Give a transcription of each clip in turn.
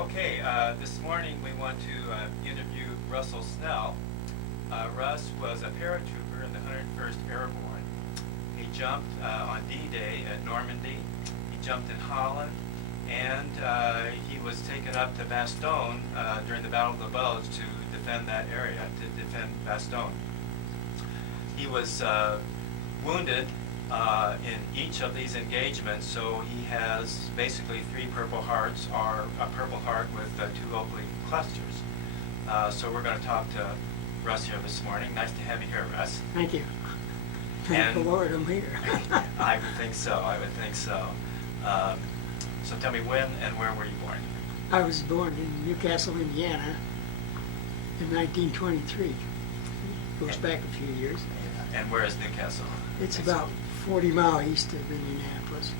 Okay, this morning we want to interview Russell Snell. Russ was a paratrooper in the 101st Airborne. He jumped on D-Day at Normandy. He jumped in Holland, and he was taken up to Bastogne during the Battle of the Bulge to defend that area, to defend Bastogne. He was wounded in each of these engagements, so he has basically 3 Purple Hearts, or a Purple Heart with 2 Oakley clusters. So we're going to talk to Russ here this morning. Nice to have you here, Russ. Thank you. Thank the Lord I'm here. I would think so. I would think so. So tell me, when and where were you born? I was born in Newcastle, Indiana in 1923. Goes back a few years. And where is Newcastle? It's about 40 miles east of Indianapolis.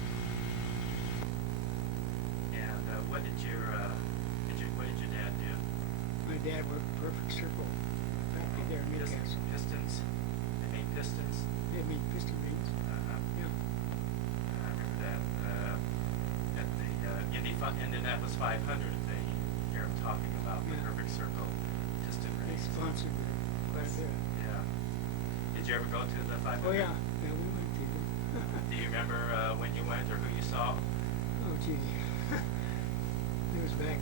And what did your dad do? My dad worked at Perfect Circle factory there in Newcastle. Pistons? They made pistons? They made piston rings. Yeah. I remember that at the Indianapolis 500. They hear him talking about the Perfect Circle piston They rings. sponsored it quite a bit. Yeah. Did you ever go to the 500? Oh yeah, we went to them. Do you remember when you went or who you saw? Oh gee, it was back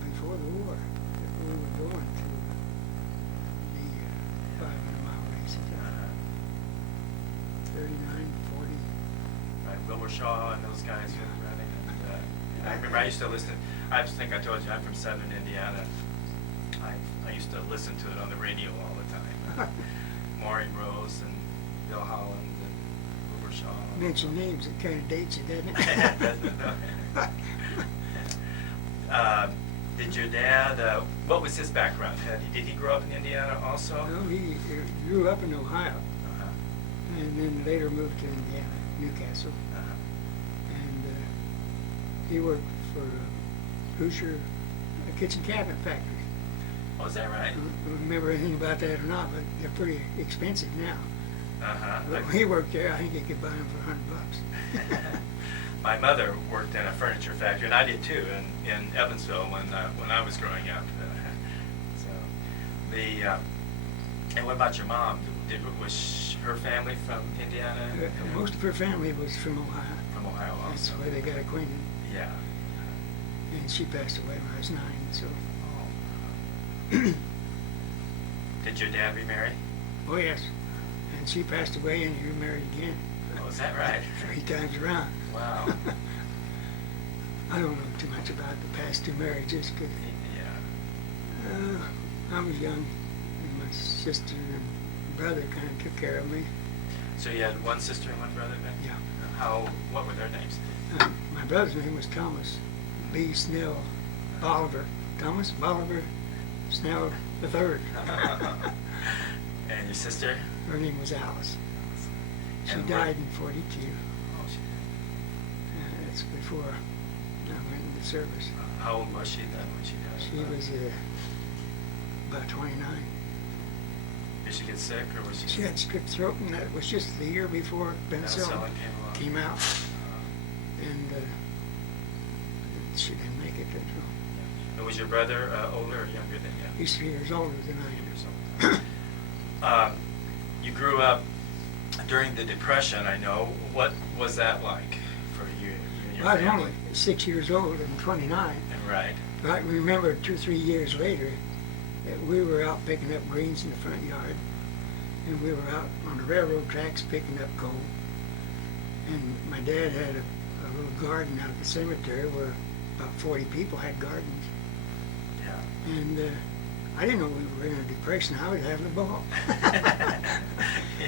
before the war that we were going to the 500-mile race. 39, 40. Right, Wilbur Shaw and those guys who were running. And I remember I used to listen. I think I told you I'm from Southern Indiana. I used to listen to it on the radio all the time. Maureen Rose and Bill Holland and Wilbur Shaw. Mention names, it kind of dates you, doesn't it? Doesn't it? Did your dad, what was his background? Did he grow up in Indiana also? No, he grew up in Ohio, Uh-huh. and then later moved to Indiana, Newcastle. Uh-huh. And he worked for Hoosier, a kitchen cabinet factory. Oh, is that right? I don't remember anything about that or not, but they're pretty expensive now. Uh-huh. But when he worked there, I think you could buy them for $100. My mother worked in a furniture factory, and I did too, in Evansville when I was growing up. And what about your mom? Was her family from Indiana? Most of her family was from Ohio. From Ohio also. That's where they got acquainted. Yeah. And she passed away when I was 9, so. Did your dad remarry? Oh yes. And she passed away and he remarried again. Oh, is that right? 3 times around. Wow. I don't know too much about the past 2 marriages because Yeah. I was young and my sister and brother kind of took care of me. So you had one sister and one brother then? Yeah. What were their names? My brother's name was Thomas B. Snell Bolivar. Thomas Bolivar Snell III. And your sister? Her name was Alice. She And died in 42. Oh, she did. That's before I went into service. How old was she then when she died? She was about 29. Did she get sick, or was she? She had strep throat, and that was just the year before penicillin came out. And she didn't make it. And was your brother older or younger than you? He's 3 years older than I am. 3 years older. You grew up during the Depression, I know. What was that like for you and your I was family? only 6 years old and 29. Right. But I remember 2 or 3 years later that we were out picking up greens in the front yard, and we were out on the railroad tracks picking up coal. And my dad had a little garden out at the cemetery where about 40 people had gardens. Yeah. And I didn't know we were in a depression. I was having a ball.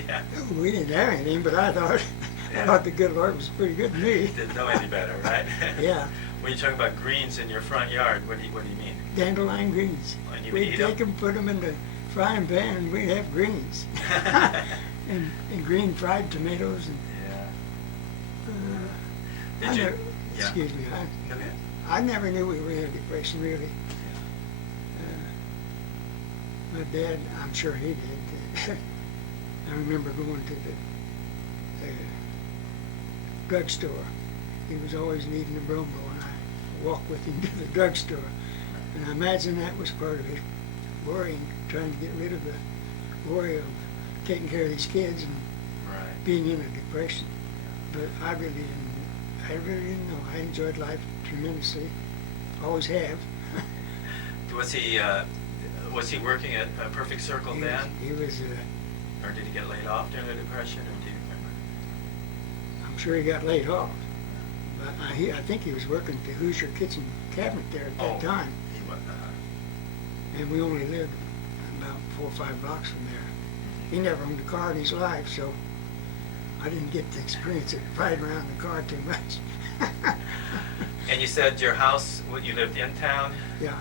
Yeah. We didn't have anything, but I thought the good Lord was pretty good to me. Didn't know any better, right? Yeah. When you talk about greens in your front yard, what do you mean? Dandelion greens. And you We'd eat take them? them, put them in the frying pan, and we'd have greens. and green fried tomatoes. And, Did you? Yeah. Excuse me. Okay. I never knew we were in a depression, really. My dad, I'm sure he did. I remember going to the drugstore. He was always needing a bromo, and walk with him to the drugstore. And I imagine that was part of it, worrying, trying to get rid of the worry of taking care of these kids and Right. being in a depression. But I really didn't know. I enjoyed life tremendously. Always have. Was he working at Perfect Circle then? He was, Or did he get laid off during the Depression, or do you remember? I'm sure he got laid off. But I think he was working at the Hoosier Kitchen Cabinet there at that time. He was, And we only lived about 4 or 5 blocks from there. He never owned a car in his life, so I didn't get to experience it riding around in the car too much. And you said your house, you lived in town? Yeah,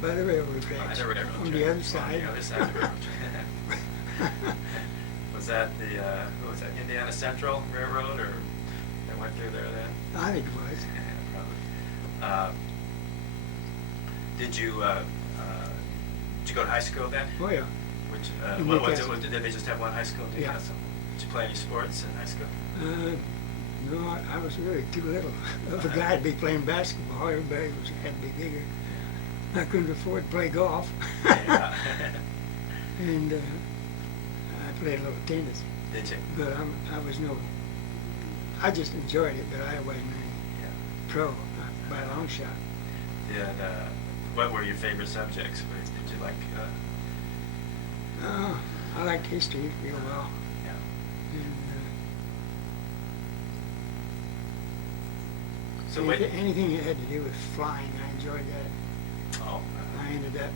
by the railroad tracks. By the railroad on track. the other side. On the other side of the railroad track. Was that the, what was that, Indiana Central Railroad, or that went through there then? I think it was. Yeah, probably. Did you go to high school then? Oh, yeah. Which, In what was Newcastle. it, did they just have one high school in Yeah. Newcastle? Did you play any sports in high school? No, I was really too little of a guy to be playing basketball. Everybody had to be bigger. I couldn't afford to play golf. Yeah. And I played a little tennis. Did you? But I just enjoyed it, but I wasn't Yeah. a pro by a long shot. Did, what were your favorite subjects? Did you like, I liked history real well. yeah. And So what, anything that had to do with flying, I enjoyed that. oh, I ended up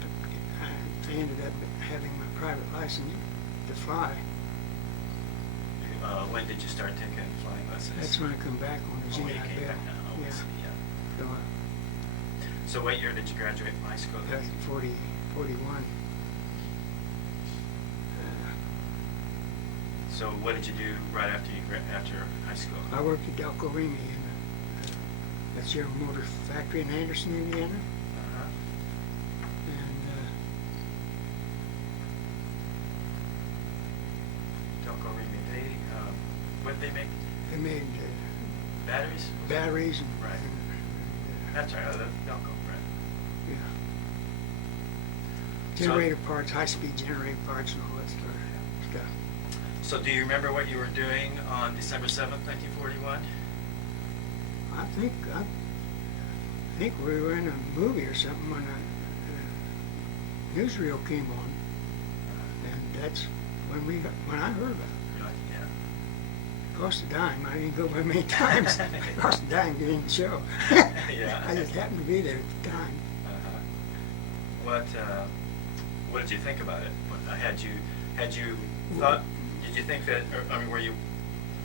having my private license to fly. when did you start taking flying lessons? That's when I come back on the GI Oh, you came Bill. back now. Oh, I Yeah. see, yeah. So So what year did you graduate from high school? that was in 41. So what did you do right after after high school? I worked at Delco Remy, that's your motor factory in Anderson, Indiana. Uh-huh. And Delco Remy, what did they make? they made Batteries? batteries and, Right. That's right, Delco, right. yeah. So- Generator parts, high-speed generator parts and all that sort of stuff. So do you remember what you were doing on December 7th, 1941? I think we were in a movie or something when a newsreel came on, and that's when I heard about it. Right, yeah. Cost a dime. I didn't go very many times. Cost a dime to get in the show. Yeah. I just happened to be there at the time. Uh-huh. What did you think about it? Had you thought? Did you think that? I mean, were you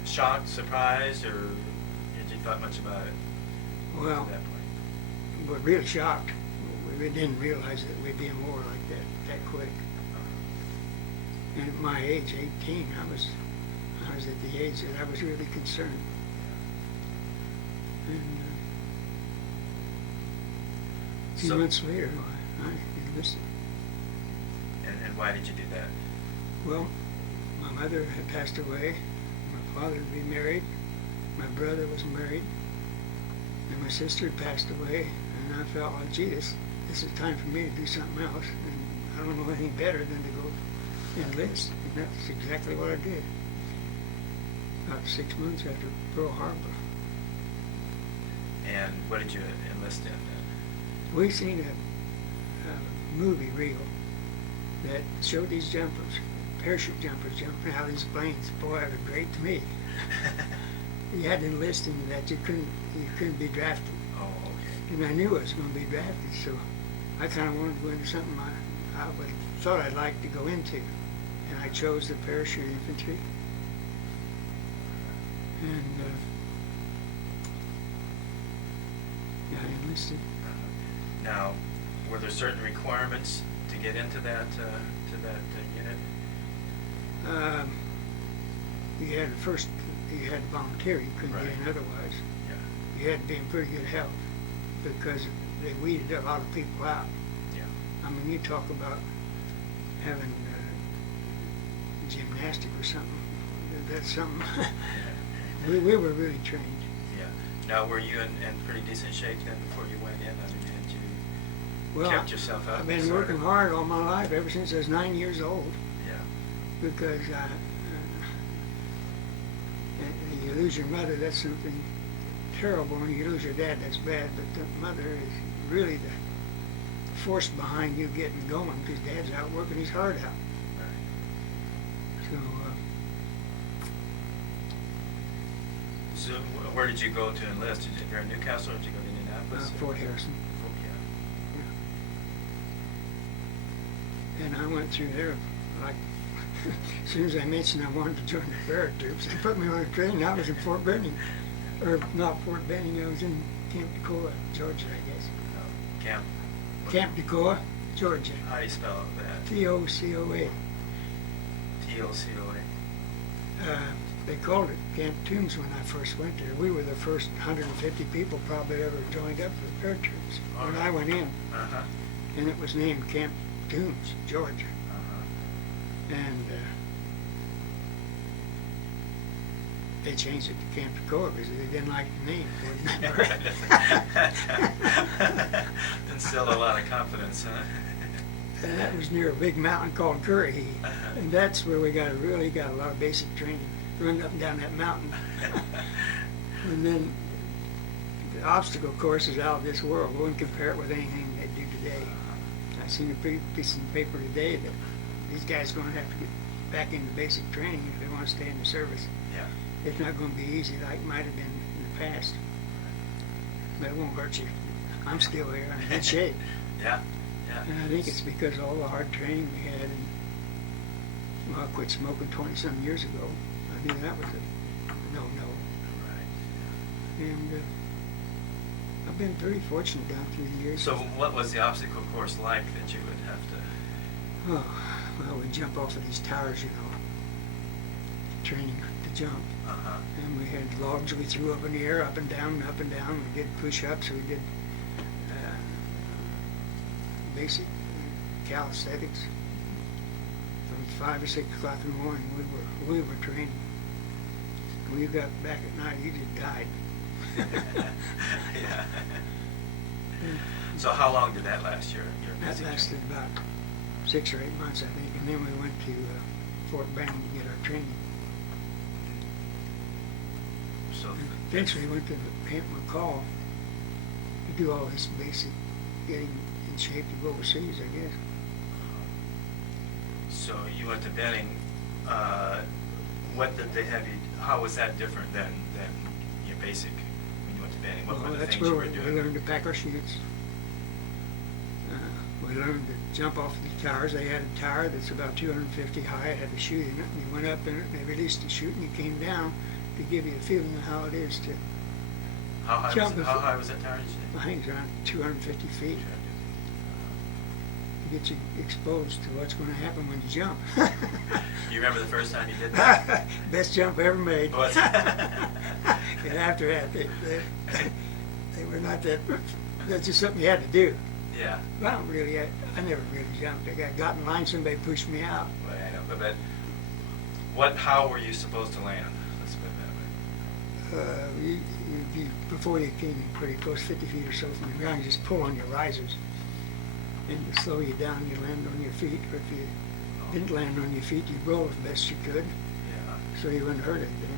shocked, surprised, or did you thought much about it Well, at that point? we're real shocked. We didn't realize that we'd be in war like that quick. And at my age, 18, I was at the age that I was really concerned. And a few So- months later, I enlisted. And why did you do that? Well, my mother had passed away, my father had been married, my brother was married, and my sister had passed away, and I felt like, gee, this is time for me to do something else, and I don't know anything better than to go enlist, and that's exactly what I did. About 6 months after Pearl Harbor. And what did you enlist in then? We seen a movie reel that showed these jumpers, parachute jumpers jumping out of these planes. Boy, it was great to me. You had to enlist into that. You couldn't be drafted. Oh, okay. And I knew I was going to be drafted, so I kind of wanted to go into something I thought I'd like to go into. And I chose the parachute infantry. And I enlisted. Now, were there certain requirements to get into that unit? You had to volunteer. You couldn't Right. get in otherwise. Yeah. You had to be in pretty good health because they weeded a lot of people out. Yeah. I mean, you talk about having gymnastic or something. That's something. we were really trained. Yeah. Now, were you in pretty decent shape then before you went in? I mean, had you Well, kept yourself up? I've been sort working of? hard all my life, ever since I was 9 years old, Yeah. because you lose your mother, that's something terrible. When you lose your dad, that's bad, but the mother is really the force behind you getting going, because Dad's out working his heart out. Right. So, So where did you go to enlist? Did you go to Newcastle or did you go to Indianapolis? Fort Harrison. Fort, yeah. And I went through there, like, as soon as I mentioned I wanted to join the paratroops, they put me on a train. I was in Fort Benning, or not Fort Benning, I was in Camp Decoa, Georgia, I guess. Camp? Camp Decoa, Georgia. How do you spell that? T-O-C-O-A. T-O-C-O-A. They called it Camp Tombs when I first went there. We were the first 150 people probably ever joined up for the paratroops when I went in. Uh-huh. And it was named Camp Tombs, Georgia. Uh-huh. And they changed it to Camp Decoa because they didn't like the name. Instilled a lot of confidence, huh? And that was near a big mountain called Currahee. And that's where we really got a lot of basic training, running up and down that mountain. And then the obstacle course is out of this world. We wouldn't compare it with anything they do today. I seen a piece of paper today that these guys are going to have to get back into basic training if they want to stay in the service. Yeah. It's not going to be easy like it might have been in the past. But it won't hurt you. I'm still here. I'm in good shape. Yeah. Yeah. And I think it's because of all the hard training we had. And, well, I quit smoking 20-some years ago. I knew that was a no-no. Right. And I've been pretty fortunate down through the years. So what was the obstacle course like that you would have to... Oh, well, we jump off of these towers, you know, training to jump. Uh-huh. And we had logs we threw up in the air, up and down, and up and down. We did push-ups, we did basic calisthenics. From 5 or 6 o'clock in the morning, we were training. When you got back at night, you just died. Yeah. So how long did that last, your That basic lasted training? about 6 or 8 months, I think, and then we went to Fort Benning to get our training. So Eventually went to Camp McCall to do all this basic getting in shape to go overseas, I guess. So you went to Benning. What did they have you? How was that different than your basic when you went to Benning? What were the That's things you where were we doing? learned to pack our chutes. We learned to jump off the towers. They had a tower that's about 250 high. It had a chute in it. And you went up in it, and they released the chute, and you came down to give you a feeling of how it is to How high, jump. how high was that tower? Did you say? I think it's around 250 feet. To get you exposed to what's going to happen when you jump. You remember the first time you did that? Best jump ever made. Was And after that, they were not that. That's just something you had to do. Yeah. I never really jumped. I got in line, somebody pushed me out. Well, I know, but how were you supposed to land? Let's put it that way. Before you came pretty close, 50 feet or so from the ground, you just pull on your risers. And to slow you down, you land on your feet. Or if you didn't land on your feet, you roll as best you could, Yeah. so you wouldn't hurt anything.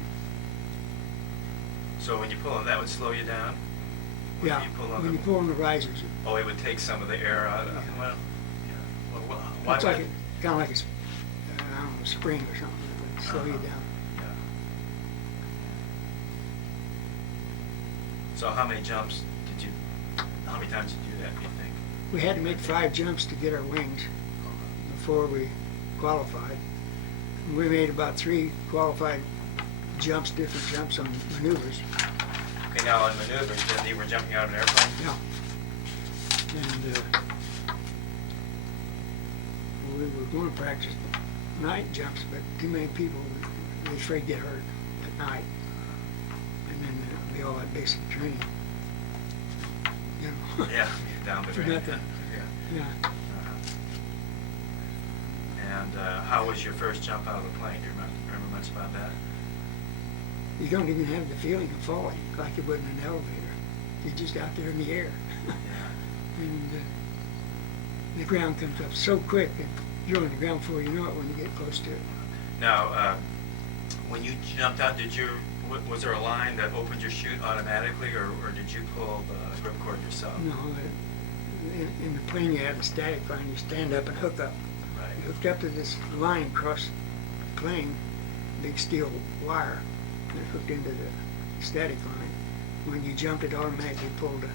So when you pull on, that would slow you down? When Yeah, you pull on when the- you pull on the risers, Oh, it would take some of the air out of Yeah. Well, yeah. Well, why it's would like kind of like a spring or something. It would slow you Uh-huh. down. Yeah. So how many times did you do that, do you think? We had to make 5 jumps to get our wings before we qualified. And we made about 3 qualified jumps, different jumps on maneuvers. Okay, now on maneuvers, then you were jumping out of an airplane? Yeah. And we were going to practice night jumps, but too many people were afraid to get hurt at night. And then we all had basic training. You know? Yeah, down the For drain. nothing. Yeah. Yeah. And how was your first jump out of the plane? Do you remember much about that? you don't even have the feeling of falling like you would in an elevator. You're just out there in the air. And the ground comes up so quick that you're on the ground before you know it when you get close to it. Now, when you jumped out, was there a line that opened your chute automatically, or did you pull the ripcord yourself? No, in the plane you have a static line. You stand up and hook up. Right. You hooked up to this line across the plane, big steel wire, and it hooked into the static line. When you jumped, it automatically pulled the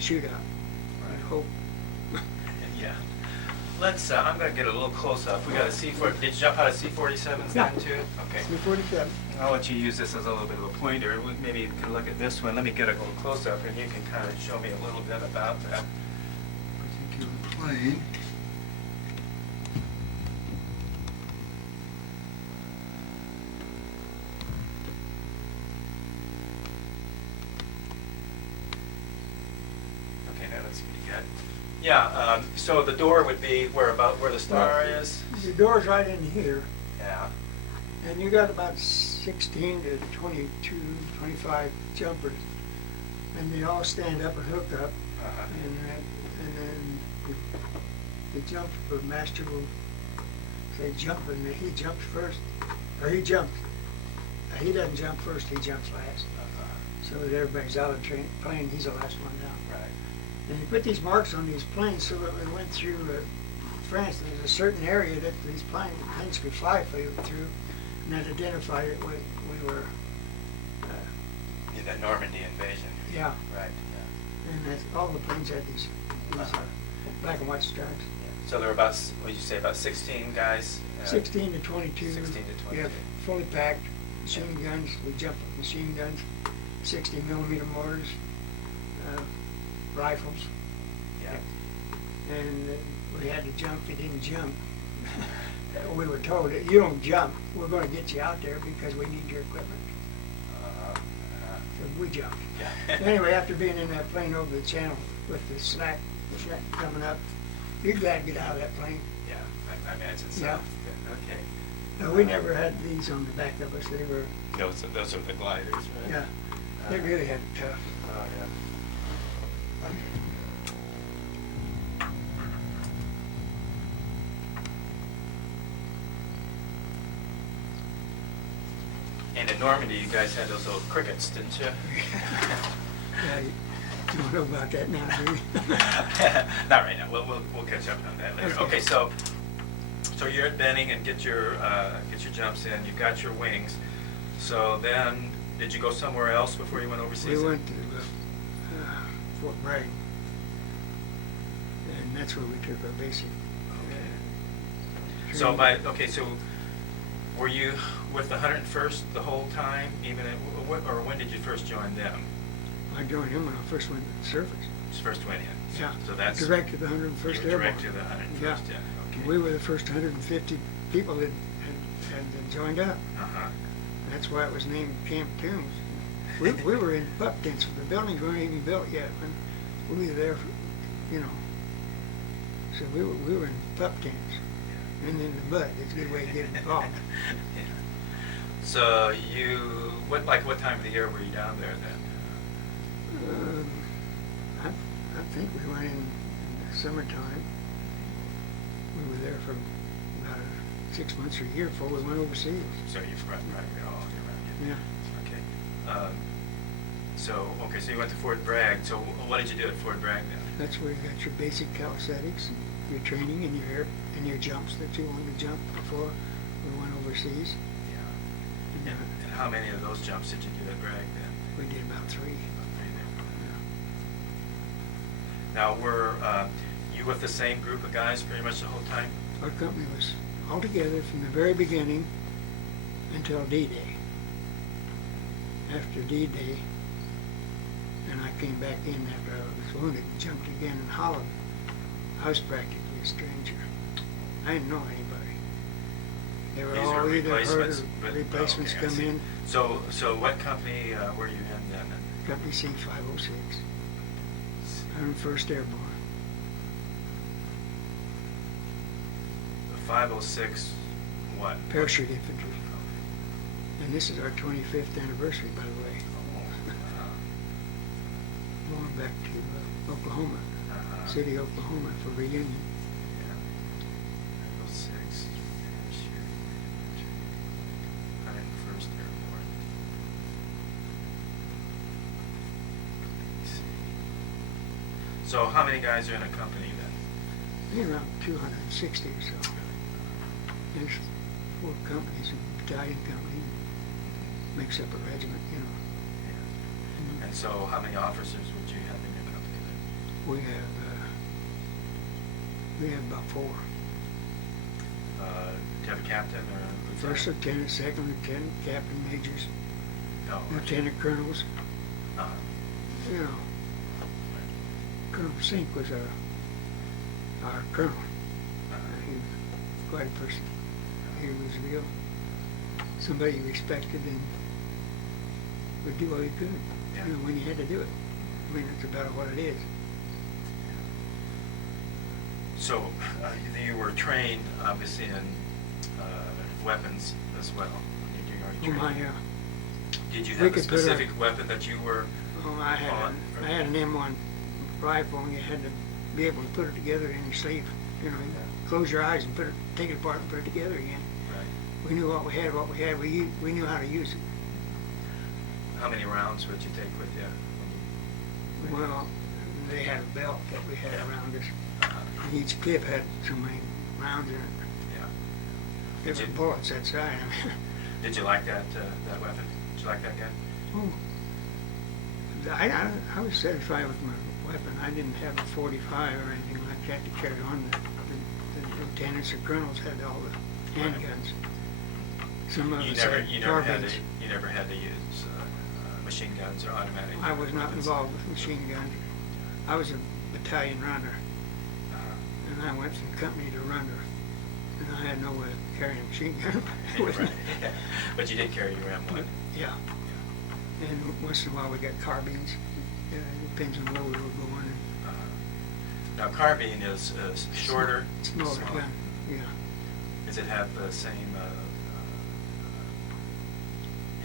chute out. Right. I hope. Yeah. Let's, I'm going to get a little close up. We got a C-4, did you jump out of C-47s Yeah. then too? Okay. C-47. I'll let you use this as a little bit of a pointer. Maybe you can look at this one. Let me get a little close up and you can kind of show me a little bit about that. Particular plane. Okay, now that's pretty good. Yeah, so the door would be where the star is? The door's right in here, Yeah. and you got about 16 to 22, 25 jumpers, and they all stand up and hook up, Uh-huh. and then the jumper master will say jump, and he jumps first, or he jumps. He doesn't jump first, he jumps last, Uh-huh. so that everybody's out of the plane, he's the last one down. Right. And he put these marks on these planes so that when we went through France, there was a certain area that these planes could fly through, and that identified it when we were, In the Normandy invasion. yeah, Right, and that's, all the planes had these Uh-huh. black and white stripes. yeah. So there were about, what did you say, about 16 guys? 16 to 22. 16 to 22. We have fully packed machine guns. We jump with machine guns, 60 millimeter mortars, rifles. Yeah. And we had to jump. If you didn't jump, we were told that you don't jump, we're going to get you out there because we need your equipment. So we jumped. Yeah. Anyway, after being in that plane over the channel with the slack coming up, you're glad to get out of that plane. Yeah, I imagine so. Yeah. Okay. No, we never had these on the back of us. They were, Those are the gliders, right? yeah, they really had it tough. Oh, yeah. And in Normandy, you guys had those little crickets, didn't you? Yeah, you don't know about that now, do you? Not right now. We'll catch up on that later. Okay. Okay, so you're at Benning and get your jumps in. You've got your wings. So then, did you go somewhere else before you went overseas? We went to Fort Bragg, and that's where we took our basic. So so were you with the 101st the whole time, even or when did you first join them? I joined him when I first went to surface. First went in. Yeah. So that's direct to the 101st you were Airborne. direct to the 101st. Yeah. Yeah. Okay. We were the first 150 people that had joined up. Uh-huh. That's why it was named Camp Tombs. We were in pup tents. The buildings weren't even built yet. When we were there, so we were in pup tents. And in the mud. It's a good way to get involved. Yeah. So what time of the year were you down there then? I think we went in the summertime. We were there for about 6 months or a year before we went overseas. So you've right all year round. Yeah. Okay. So you went to Fort Bragg. So what did you do at Fort Bragg then? That's where you got your basic calisthenics, and your training, and your jumps that you wanted to jump before we went overseas. Yeah. And how many of those jumps did you do at Bragg then? We did about 3. Now, were you with the same group of guys pretty much the whole time? Our company was all together from the very beginning until D-Day. After D-Day, and I came back in after I was wounded and jumped again in Holland. I was practically a stranger. I didn't know anybody. They were These all are either hurt replacements, or but- replacements okay, I come see. in. So what company were you in then? Company C-506, 101st Airborne. The 506 what? Parachute infantry. And this is our 25th anniversary, by the way. Going back to Oklahoma, City, Oklahoma for reunion. Yeah. 06. 101st Airborne. Let's see. So how many guys are in a company then? Maybe around 260 or so. There's 4 companies, a battalion company, makes up a regiment, you know. And so how many officers would you have in your company then? We have about 4. Do you have a captain or a lieutenant? First lieutenant, second lieutenant, captain, majors, Oh, lieutenant colonels. uh-huh. You know, Colonel Sink was our colonel. He was quite a person. He was real, somebody you respected and would do all you could, Yeah. you know, when you had to do it. I mean, that's about what it is. So you were trained, obviously, in weapons as well. Oh my, yeah. Did you We have a could put specific weapon that you were Oh, I had an M1 rifle, and you had to be able to put it together in your sleeve. You know, you close your eyes and take it apart and put it together again. Right. We knew what we had. We knew how to use it. How many rounds would you take with you? Well, they had a belt that we had Yeah. around us. Uh-huh. And each clip had so many rounds in it. Yeah. There were bullets that size. Did you like that weapon? Did you like that gun? Oh, I was satisfied with my weapon. I didn't have a 45 or anything like that to carry on. The lieutenants or colonels had all the handguns. Some of us had carbines. You never had to use machine guns or automatic. I was not weapons? involved with machine guns. I was a battalion runner, Uh-huh. and I went from company to runner, and I had no way of carrying a machine gun with me. Right. But you did carry your M1. Yeah. And once in a while we got carbines. It depends on where we were going. Now carbine is shorter, Smaller smaller. gun, yeah. Does it have the same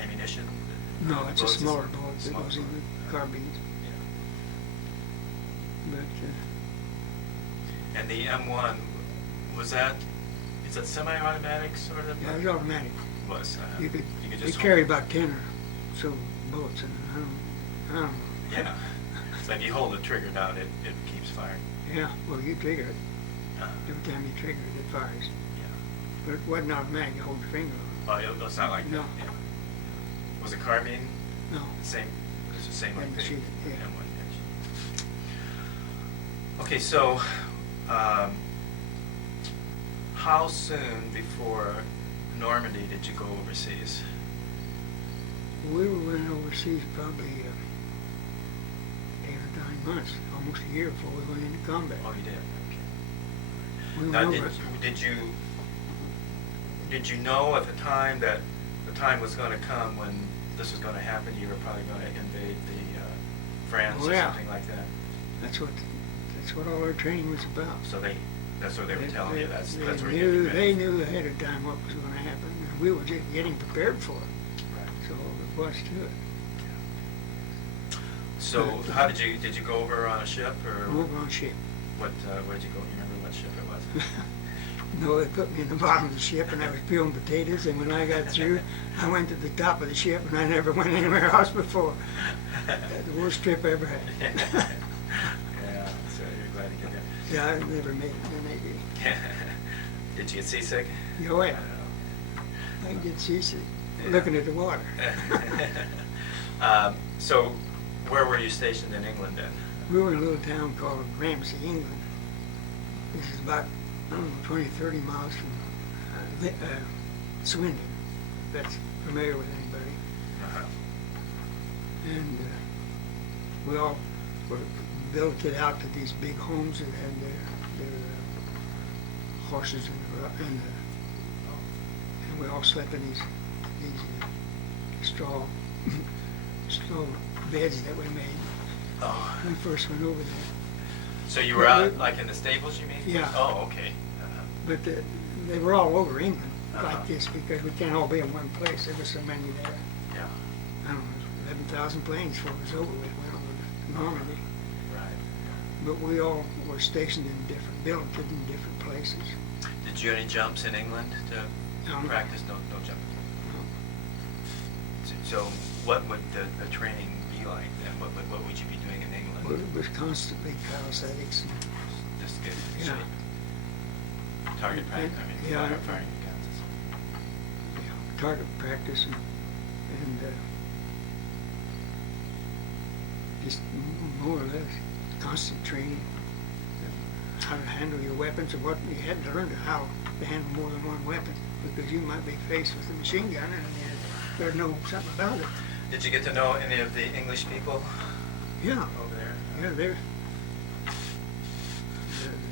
ammunition? No, it's a Bullets? smaller bullet that Smaller goes in bullet. the carbines. Yeah. But And the M1, is that semi-automatic sort of? yeah, it was automatic. Was. You could just carry hold- about 10 or so bullets in it. I don't know. Yeah. So if you hold the trigger down, it keeps firing. Yeah, well, you trigger it. Uh-huh. Every time you trigger it, it fires. Yeah. But it wasn't automatic. You hold your finger on Oh, it's not like No. that. Yeah. Was it carbine? it. No. Same. It's the same like Didn't the shoot it, yeah. M1 pitch. Okay, so how soon before Normandy did you go overseas? We went overseas probably 8 or 9 months, almost a year before we went into combat. Oh, you did. Okay. We went Now, over. did you know at the time that the time was going to come when this was going to happen? You were probably going to invade France Oh, or yeah. something like that. That's what all our training was about. So that's what they were telling you. That's where they you're knew, getting they ready. knew ahead of time what was going to happen. And we were just getting prepared for it. Right. So it was to it. So how did you go over on a ship or Over on ship. what? Where did you go? You remember what ship it was? No, they put me in the bottom of the ship and I was peeling potatoes, and when I got through, I went to the top of the ship and I never went anywhere else before. The worst trip I ever had. Yeah. So you're glad to get there. Yeah, I never made it in the Navy. Did you get seasick? Oh, yeah. I get seasick looking at the water. So where were you stationed in England then? We were in a little town called Ramsey, England. This is about, I don't know, 20, 30 miles from Swindon, if that's familiar with anybody. Uh-huh. And we all were billeted out to these big homes that had their horses and we all slept in these straw beds that we made Oh. when we first went over there. So you were out like in the stables, you mean? Yeah. Oh, okay. Uh-huh. But they were all over England. like this because we can't all be in one place. There were so many there. Yeah. I don't know, 11,000 planes before it was over with. Went over to Normandy. Right. But we all were stationed in different, billeted in different places. Did you do any jumps in England to No. practice? No jump. No. So what would the training be like then? What would you be doing in England? Well, it was constantly calisthenics. Just get in Yeah. shape. Target practice. I mean, Yeah. firing guns. Target practice and just more or less constant training. How to handle your weapons and what you had to learn how to handle more than one weapon because you might be faced with a machine gun and you better know something about it. Did you get to know any of the English people Yeah, over there?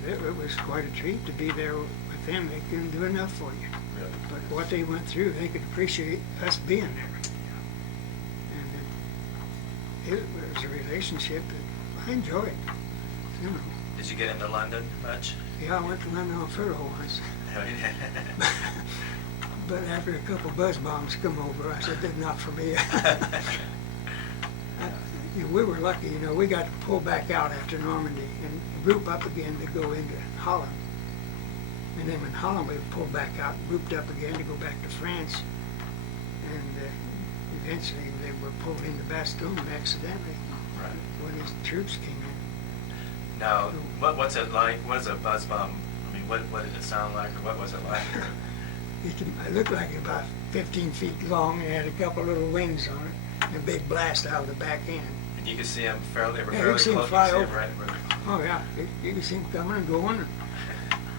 yeah, it was quite a treat to be there with them. They couldn't do enough for you. Really? But what they went through, they could appreciate us being there. And it was a relationship that I enjoyed. You know. Did you get into London much? Yeah, I went to London on furlough once. Hell yeah. But after a couple buzz bombs come over, I said, "That's not for me." We were lucky, you know. We got to pull back out after Normandy and group up again to go into Holland. And then when Holland, we pulled back out, grouped up again to go back to France. And eventually they were pulled into Bastogne accidentally Right. when these troops came in. Now, what's it like? What is a buzz bomb? I mean, what did it sound like, or what was it like? It looked like about 15 feet long and had a couple little wings on it, and a big blast out of the back end. And you could see them fairly, they were Yeah, you fairly could see 'em close. fly You could see 'em over. right. Oh yeah, you could see them coming and going.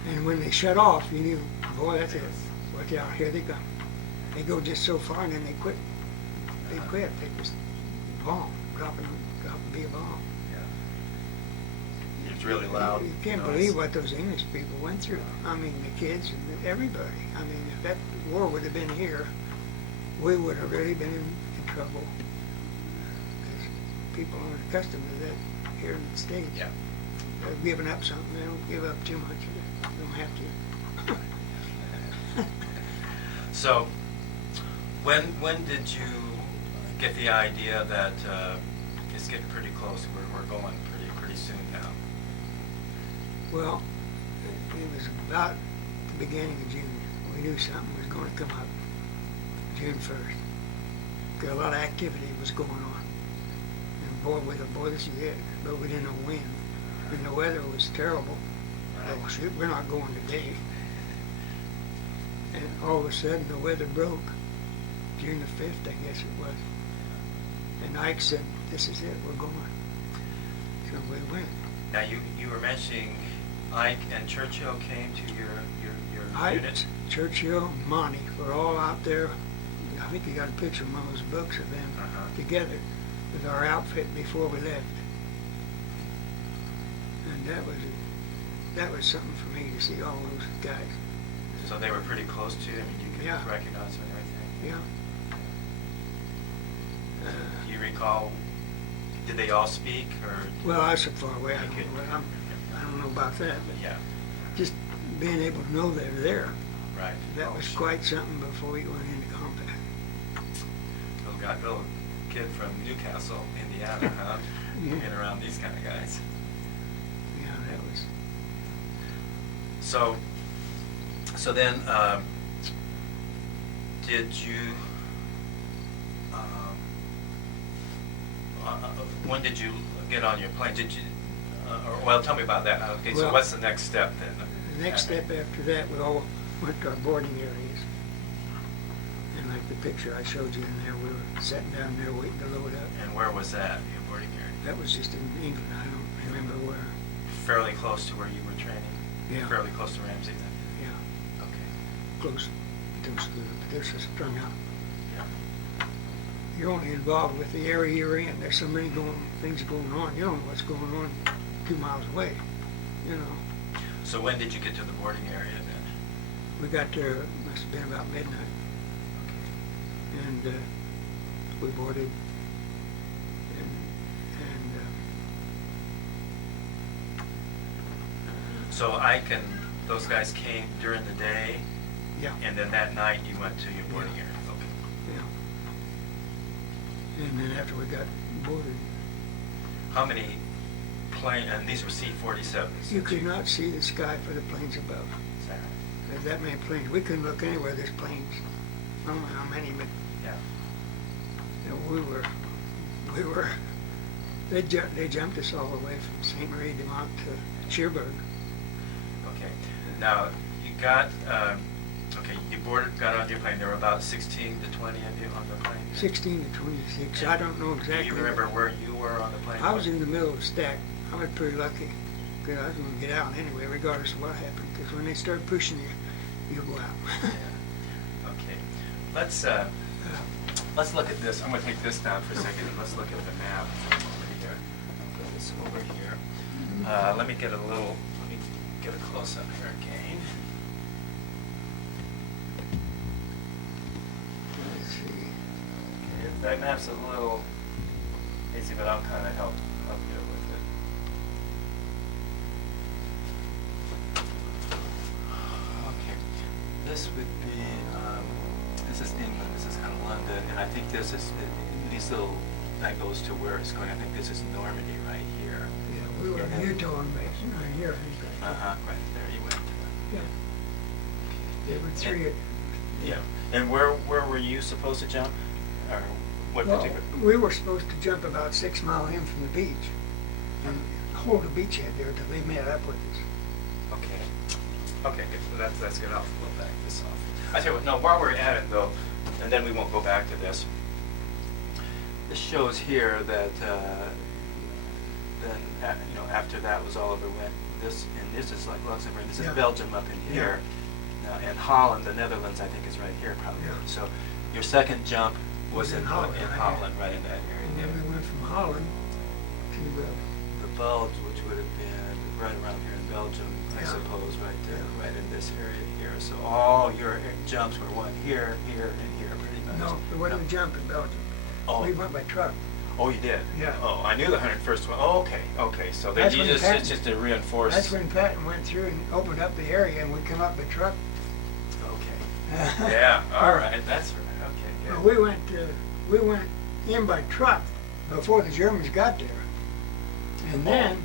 And when they shut off, you knew, boy, that's it. Watch out, here they come. They go just so far and then they quit. They quit. They just bomb, drop and be a bomb. It's really loud. You can't noise. believe what those English people went through. I mean, the kids and everybody. I mean, if that war would have been here, we would have really been in trouble. Because people aren't accustomed to that here in the States. Yeah. They're giving up something. They don't give up too much. They don't have to. So, when did you get the idea that it's getting pretty close? We're going pretty soon now. Well, it was about the beginning of June. We knew something was going to come up. June 1st. Got a lot of activity was going on. And boy, this is it. But we didn't know when. And the weather was terrible. Right. Oh, shoot, we're not going today. And all of a sudden, the weather broke. June the 5th, I guess it was. And Ike said, "This is it, we're going." So we went. Now you were mentioning Ike and Churchill came to your Ike, unit. Churchill, Monty were all out there. I think you got a picture in one of those books of them together with our outfit before we left. And that was something for me to see all those guys. So they were pretty close to you. I mean, you could Yeah. recognize them and everything. Yeah. Do you recall? Did they all speak or? Well, I was so far away. You couldn't- I don't know about that, but Yeah. just being able to know they're there, Right. that was quite something before we went into combat. Little kid from Newcastle, Indiana, huh? Yeah. Being around these kind of guys. Yeah, that was. So then, did you? When did you get on your plane? Did you? Well, tell me about that. Okay, so Well, what's the next step then? The next step after that, we all went to our boarding areas. And like the picture I showed you in there, we were sitting down there waiting to load up. And where was that? Your boarding area? That was just in England. I don't remember where. Fairly close to where you were training. Yeah. Fairly close to Ramsey then. Yeah, Okay. close to the school. But they're so strung out. Yeah. You're only involved with the area you're in. There's so many things going on. You don't know what's going on 2 miles away. You know. So when did you get to the boarding area then? We got there, it must have been about midnight. And we boarded. So Ike and those guys came during the day Yeah. And then that night you went to your boarding Yeah. area. Okay. Yeah. And then after we got boarded, How many and these were C-47s? you could not see the sky for the planes above. Is that right? There's that many planes. We couldn't look anywhere. There's planes. I don't know how many, but Yeah. you know, they jumped us all the way from St. Marie de Mont to Cherbourg. Okay. Now, you got, you got on your plane. There were about 16 to 20 of you on the plane? 16 to 26. I don't know exactly. Do you remember where you were on the plane? I was in the middle of the stack. I was pretty lucky because I was going to get out anyway, regardless of what happened. Because when they start pushing you, you go out. Yeah. Okay. Let's look at this. I'm going to take this down for a second and let's look at the map over here. Put this over here. Let me get a close up here again. Let's see. Okay, that map's a little hazy, but I'll kind of help you with it. Okay, this would be, this is England, this is kind of London, and I think this is, that goes to where it's going. I think this is Normandy right here. Yeah, we were in Utah and Mason right here. Right there you went. Yeah. There were three. Yeah, and where were you supposed to jump? Or what Well, particular? we were supposed to jump about 6 miles in from the beach and hold a beachhead there till they met up with us. Okay. Okay, good. Well, that's good. I'll back this off. I tell you what, no, while we're at it though, and then we won't go back to this. This shows here that then after that was all over, went this, and this is like Luxembourg. This is Yeah. Belgium up in here, and Holland, the Netherlands, I think is right here probably. Yeah. So your second jump was in Holland, Holland, right in that And area. then we went from Holland to The Bulge, which would have been right around here in Belgium, I Yeah. suppose, right there, Yeah. right in this area here. So all your jumps were one here, here, and here, pretty much. no, there wasn't a jump in Belgium. Oh. We went by truck. Oh, you did? Yeah. Oh, I knew the 101st one. Oh, okay. So then That's you when just, Patton- it's just to reinforce. That's when Patton went through and opened up the area and we come up by truck. Okay. Yeah, all right, that's right. Okay, Well, good. we went in by truck before the Germans got there. And then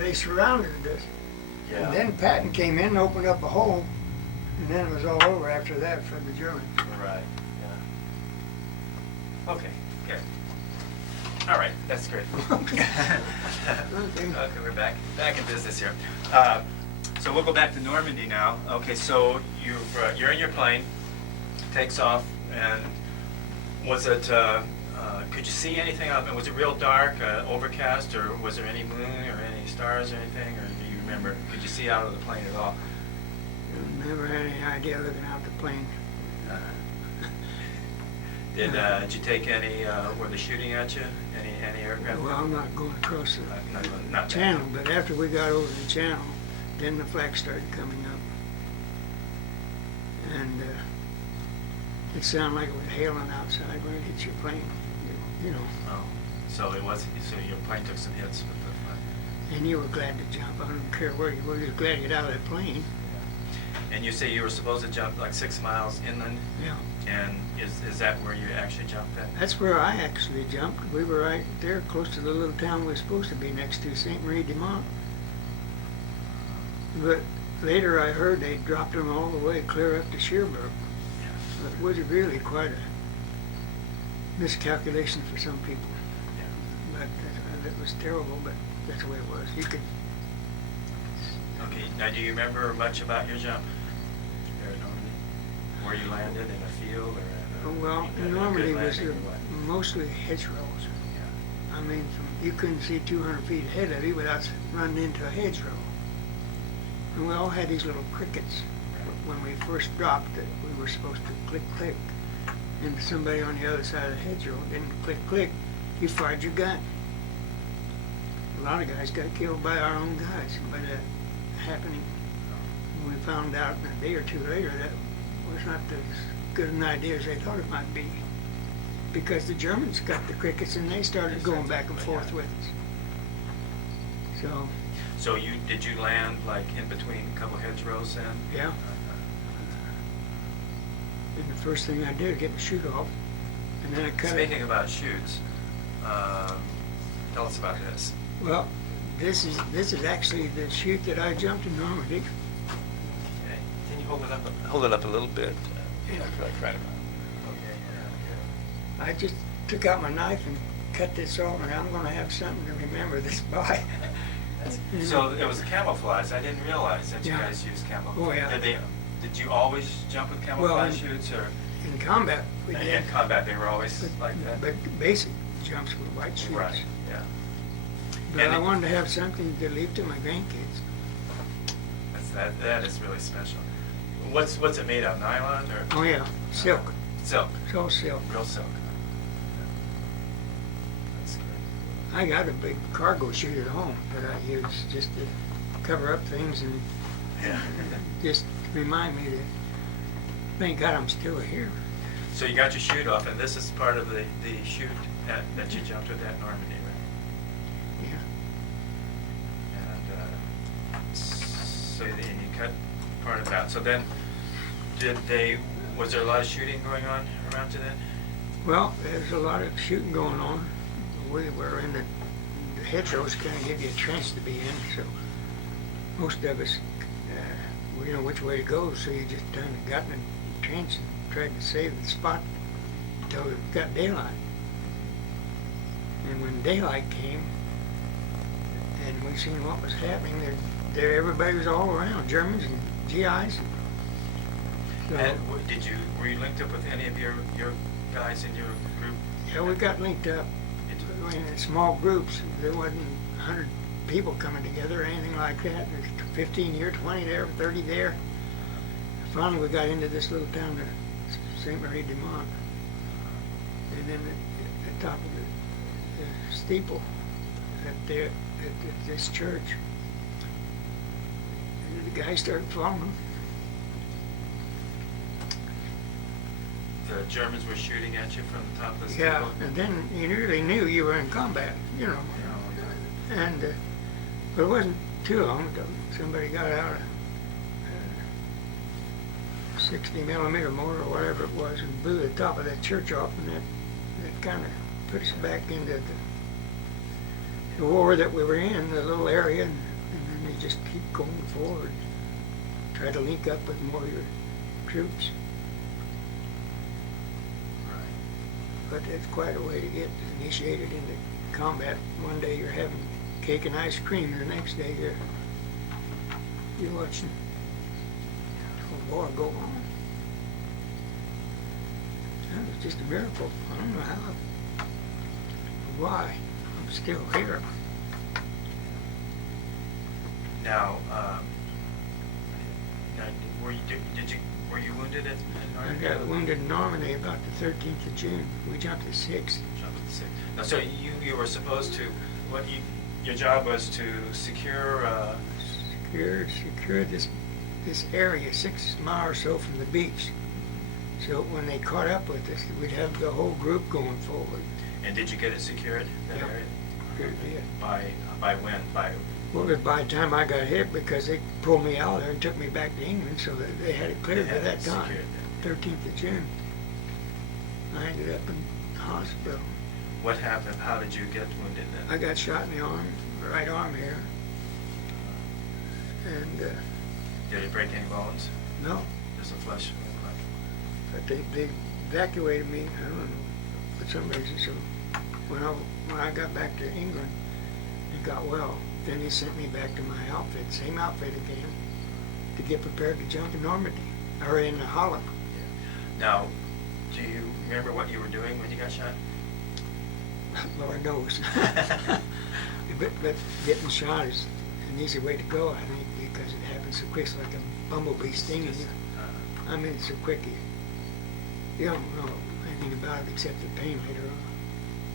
they surrounded us. Yeah. And then Patton came in and opened up a hole. And then it was all over after that for the Germans. Right, yeah. Okay, good. All right, that's great. Okay. Okay, we're back in business here. So we'll go back to Normandy now. Okay, so you're in your plane, takes off, and was it? Could you see anything out there? Was it real dark, overcast, or was there any moon or any stars or anything? Or do you remember? Could you see out of the plane at all? Never had any idea looking out the plane. Did you take any? Were they shooting at you? Any aircraft? Well, I'm not going across the Not channel, but after we got over the channel, then the flag started coming up. And it sounded like it was hailing outside when it hit your plane, you know. Oh, so it was. So your plane took some hits with the flag. And you were glad to jump. I don't care where you were. You were glad to get out of that plane. And you say you were supposed to jump like 6 miles inland, Yeah. and is that where you actually jumped then? That's where I actually jumped. We were right there close to the little town we were supposed to be next to, St. Marie de Mont. But later I heard they dropped them all the way clear up to Cherbourg. So it was really quite a miscalculation for some people. But it was terrible, but that's the way it was. You could. Okay, now do you remember much about your jump there in Normandy? Where you landed, in a field or in a... Well, you got a Normandy good was landing or what? mostly hedgerows. Yeah. I mean, you couldn't see 200 feet ahead of you without running into a hedgerow. And we all had these little crickets when we first dropped that we were supposed to click, click. And somebody on the other side of the hedgerow didn't click, click. You fired your gun. A lot of guys got killed by our own guys by that happening. And we found out a day or two later that was not as good an idea as they thought it might be. Because the Germans got the crickets and they started going back and forth with us. So, So did you land like in between a couple hedgerows then? yeah. And the first thing I did, get my chute off, and then I cut it. Speaking about chutes, tell us about this. Well, this is actually the chute that I jumped in Normandy. Okay. Can you hold it up a little bit? Yeah. Right about. Okay. Yeah, I just took out my knife and cut this off, and I'm gonna have something to remember this by. good. So it was camouflage. I didn't realize that you Yeah. guys used camouflage. Oh, yeah. Did you always jump with camouflage chutes, or In combat, we did. in combat they were always like that? But basic jumps were white chutes. Right. Yeah. But And I it- wanted to have something to leave to my grandkids. That is really special. What's it made of? Nylon or? Oh yeah, silk. Silk. It's all silk. Real silk. That's good. I got a big cargo chute at home that I use just to cover up things and Yeah. just remind me that, thank God I'm still here. So you got your chute off, and this is part of the chute that you jumped with at Normandy, right? Yeah. And so and you cut part of that. So then, was there a lot of shooting going on around you then? Well, there's a lot of shooting going on. We were in the hedgerows, kind of give you a trench to be in, so most of us, we didn't know which way to go, so you just kind of got in the trench and tried to save the spot until it got daylight. And when daylight came, and we seen what was happening, there everybody was all around, Germans and GIs. So, And were you linked up with any of your guys in your group? yeah, we got linked up in small groups. There wasn't 100 people coming together or anything like that. There's 15 here, 20 there, 30 there. Finally, we got into this little town, St. Marie de Mont. And then at the top of the steeple at this church, and the guys started following. The Germans were shooting at you from the top of the Yeah, steeple? and then you really knew you were in combat, you know. And but it wasn't too long until somebody got out a 60 millimeter mortar or whatever it was and blew the top of that church off, and that kind of put us back into the war that we were in, the little area, and then you just keep going forward, try to link up with more of your troops. But it's quite a way to get initiated into combat. One day you're having cake and ice cream, and the next day you're watching a war go on. That was just a miracle. I don't know how, why. I'm still here. Now, were you wounded at I Normandy? got wounded in Normandy about the 13th of June. We jumped the 6th. Jump at the six. Now, so you were supposed to, your job was to secure, Secure this area 6 miles or so from the beach. So when they caught up with us, we'd have the whole group going forward. and did you get it secured, that Yeah. area? Sure did. By when? Well, by the time I got hit, because they pulled me out of there and took me back to England, so that they had it cleared They by had that it time. secured 13th of June. I ended up in the hospital. What happened? How did you get wounded then? I got shot in the arm, right arm here. And, Did it break any bones? no, Just a flesh wound? but they evacuated me, I don't know, for some reason, so when I got back to England, it got well. Then they sent me back to my outfit, same outfit again, to get prepared to jump in Normandy, or in Holland. Now, do you remember what you were doing when you got shot? Lord knows. But getting shot is an easy way to go, I think, because it happens so quick, it's like a bumblebee stinging you. I mean, it's so quick, you don't know anything about it except the pain later on.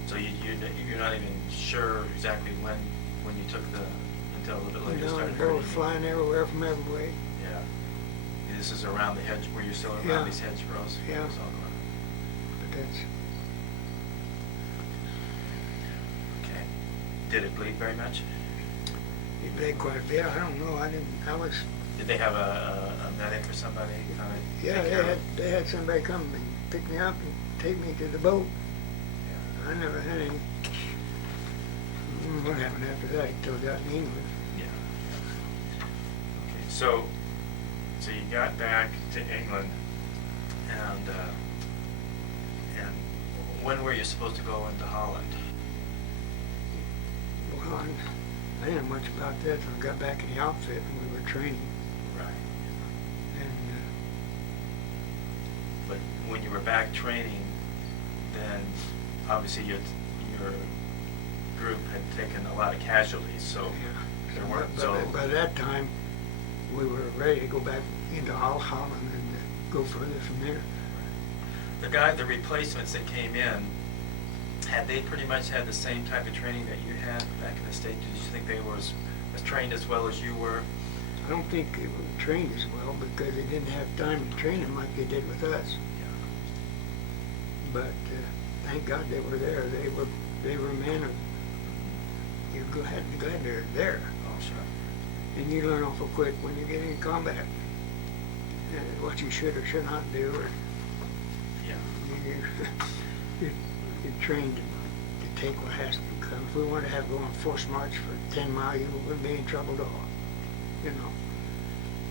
So you're not even sure exactly when you took until a little bit later You know, started they were hurting you? flying everywhere from every way. Yeah. This is around the hedge, where you're still around Yeah. these hedgerows? Yeah. It's all going But that's, on. Okay. Did it bleed very much? it bled quite a bit. I don't know. I was, Did they have a paramedic or somebody kind of Yeah, take care of it? they had somebody come and pick me up and take me to the boat. Yeah. I never had any. What happened after that? He told out in England. Yeah. Okay, so you got back to England, and when were you supposed to go into Holland? Well, I didn't know much about that until I got back in the outfit and we were training. Right. And But when you were back training, then obviously your group had taken a lot of casualties, so yeah, there weren't. but by that time we were ready to go back into Holland and go further from there. The replacements that came in, had they pretty much had the same type of training that you had back in the States? Did you think they were as trained as well as you were? I don't think they were trained as well because they didn't have time to train them like they did with us. Yeah. But thank God they were there. They were men of. You're glad they're there, Oh, sure. and you learn awful quick when you get in combat what you should or should not do, or Yeah. you're trained to take what has to come. If we wanted to have going force march for 10 miles, you wouldn't be in trouble at all. You know,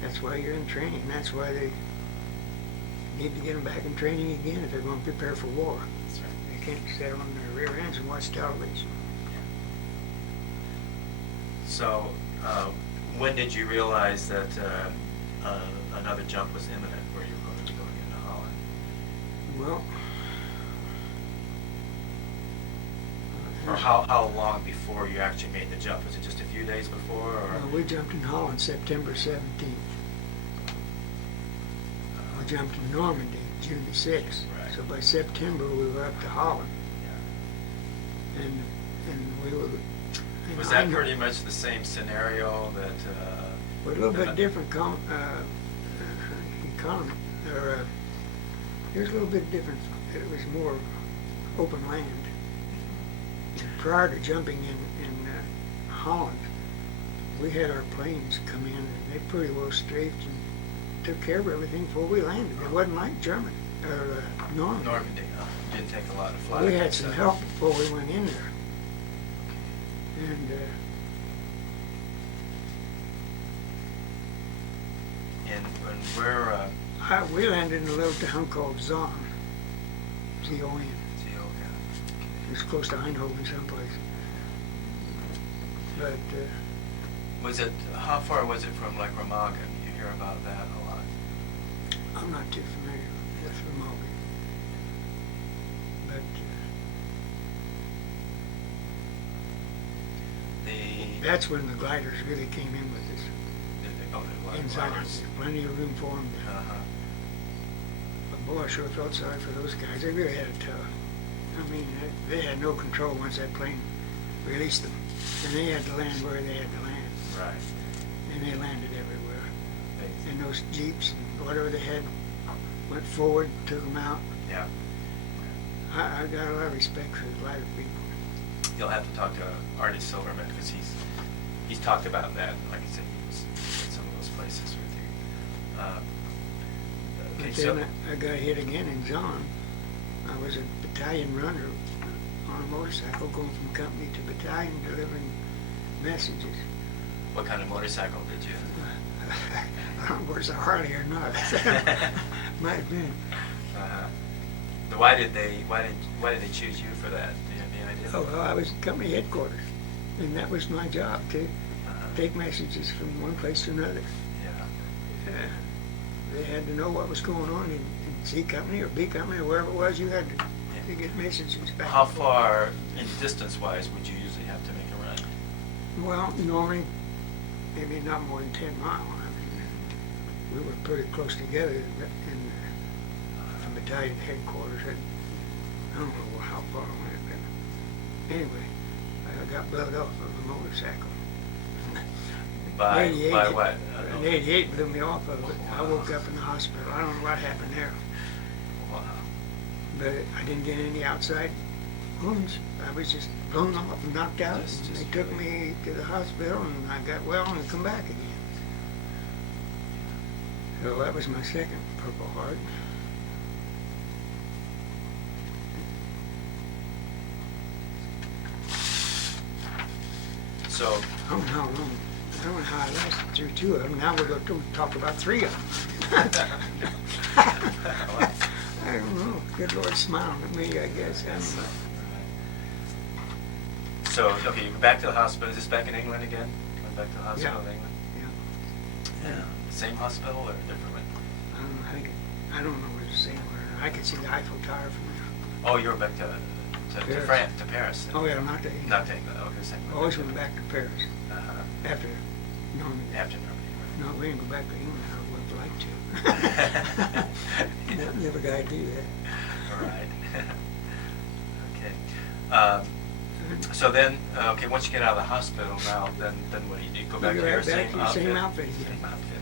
that's why you're in training. That's why they need to get them back in training again if they're going to prepare for war. That's right. They can't sit on their rear ends and watch television. So, when did you realize that another jump was imminent, where you were going to be going into Holland? Well, Or how long before you actually made the jump? Was it just a few days before, or? we jumped in Holland September 17th. We jumped in Normandy June the 6th. Right. So by September we were up to Holland, Yeah. and we were. and Was I that knew- pretty much the same scenario that? But a little bit different economy, or it was a little bit different. It was more open land. Prior to jumping in Holland, we had our planes come in, and they pretty well strafed and took care of everything before we landed. It wasn't like Germany or Normandy. Normandy, didn't take a lot of flying. We had some help before we went in there, and And where? we landed in a little town called Zon, Z-O-N. It was close to Eindhoven someplace. But Was it? How far was it from like Remagen? You hear about that a lot. I'm not too familiar with Remagen. But that's when the gliders really came in with us. Inside, there's plenty of room for them. But boy, I sure felt sorry for those guys. They really had it tough. I mean, they had no control once that plane released them. And they had to land where they had to land. Right. And they landed everywhere. And those jeeps and whatever they had went forward, took them out. Yeah. I got a lot of respect for the glider people. You'll have to talk to Artie Silverman because he's talked about that. Like I said, he was in some of those places with you. Okay, But so then I got hit again in Zon. I was a battalion runner on a motorcycle going from company to battalion delivering messages. what kind of motorcycle did you? I don't know if it was a Harley or not. Might have been. Why did they choose you for that? Do you have any idea? Oh, well, I was company headquarters, and that was my job to Uh-huh. take messages from one place to another. Yeah. They had to know what was going on in C company or B company or wherever it was. You had to get messages back. How far, in distance-wise, would you usually have to make a run? Well, normally, maybe not more than 10 miles. I mean, we were pretty close together in battalion headquarters. I don't know how far I went, but anyway, I got blowed off of a motorcycle. By 88 what? An 88 blew me off of it. I woke up in the hospital. I don't know what happened there. Wow. But I didn't get any outside wounds. I was just blown off and knocked out. Just They took me to the hospital and I got well and come back again. So that was my second Purple Heart. So, I don't know how long. I don't know how I lasted through two of them. Now we're going to talk about three of them. I don't know. Good Lord smiling at me, I guess. I don't know. so okay, you go back to the hospital. Is this back in England again? Went back to the hospital in Yeah. England? Yeah. Yeah. Same hospital or a different one? I don't know. I don't know what to say. I could see the Eiffel Tower from there. Oh, you were back to Paris. France, to Paris. Then. Oh, yeah, not to England. Not to England. Okay, same. I always went back to Paris after Normandy. After Normandy. No, we didn't go back to England. I would have liked to. Never got to do that. All right. Okay. So then, okay, once you get out of the hospital now, then what do? You go back to You're your right back same to your outfit? same outfit again. Same outfit again.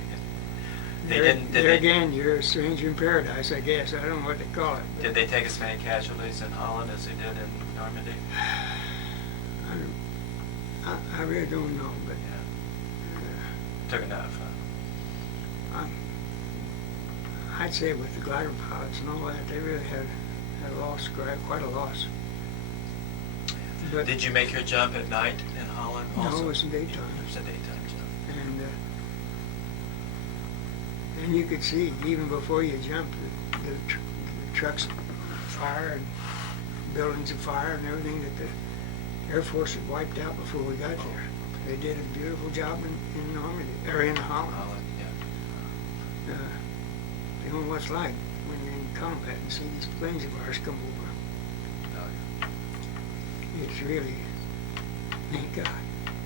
They There, didn't. Did there they, again, you're a stranger in paradise, I guess. I don't know what they call it. but Did they take as many casualties in Holland as they did in Normandy? I really don't know, but Yeah. Took enough, huh? I'd say with the glider pilots and all that, they really had a loss, quite a loss. But Did you make your jump at night in Holland also? No, it was in daytime. It was a daytime jump. And you could see, even before you jumped, the trucks fire and buildings afire and everything that the Air Force had wiped out before we got there. They did a beautiful job in Normandy, or in Holland. Holland, yeah. You know what it's like when you're in combat and see these planes of ours come over. Oh, yeah. It's really, thank God.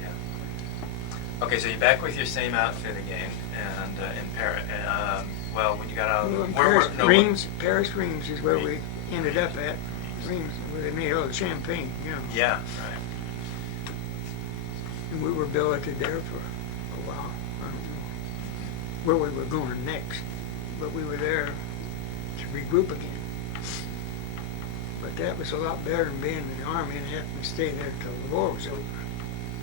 Yeah. Okay, so you're back with your same outfit again, and in Paris. Well, when you got out of Well, the Paris Reims is where we ended up at. Reims, where they made all the champagne, you know. Yeah, right. And we were billeted there for a while. I don't know where we were going next, but we were there to regroup again. But that was a lot better than being in the Army and having to stay there till the war was over.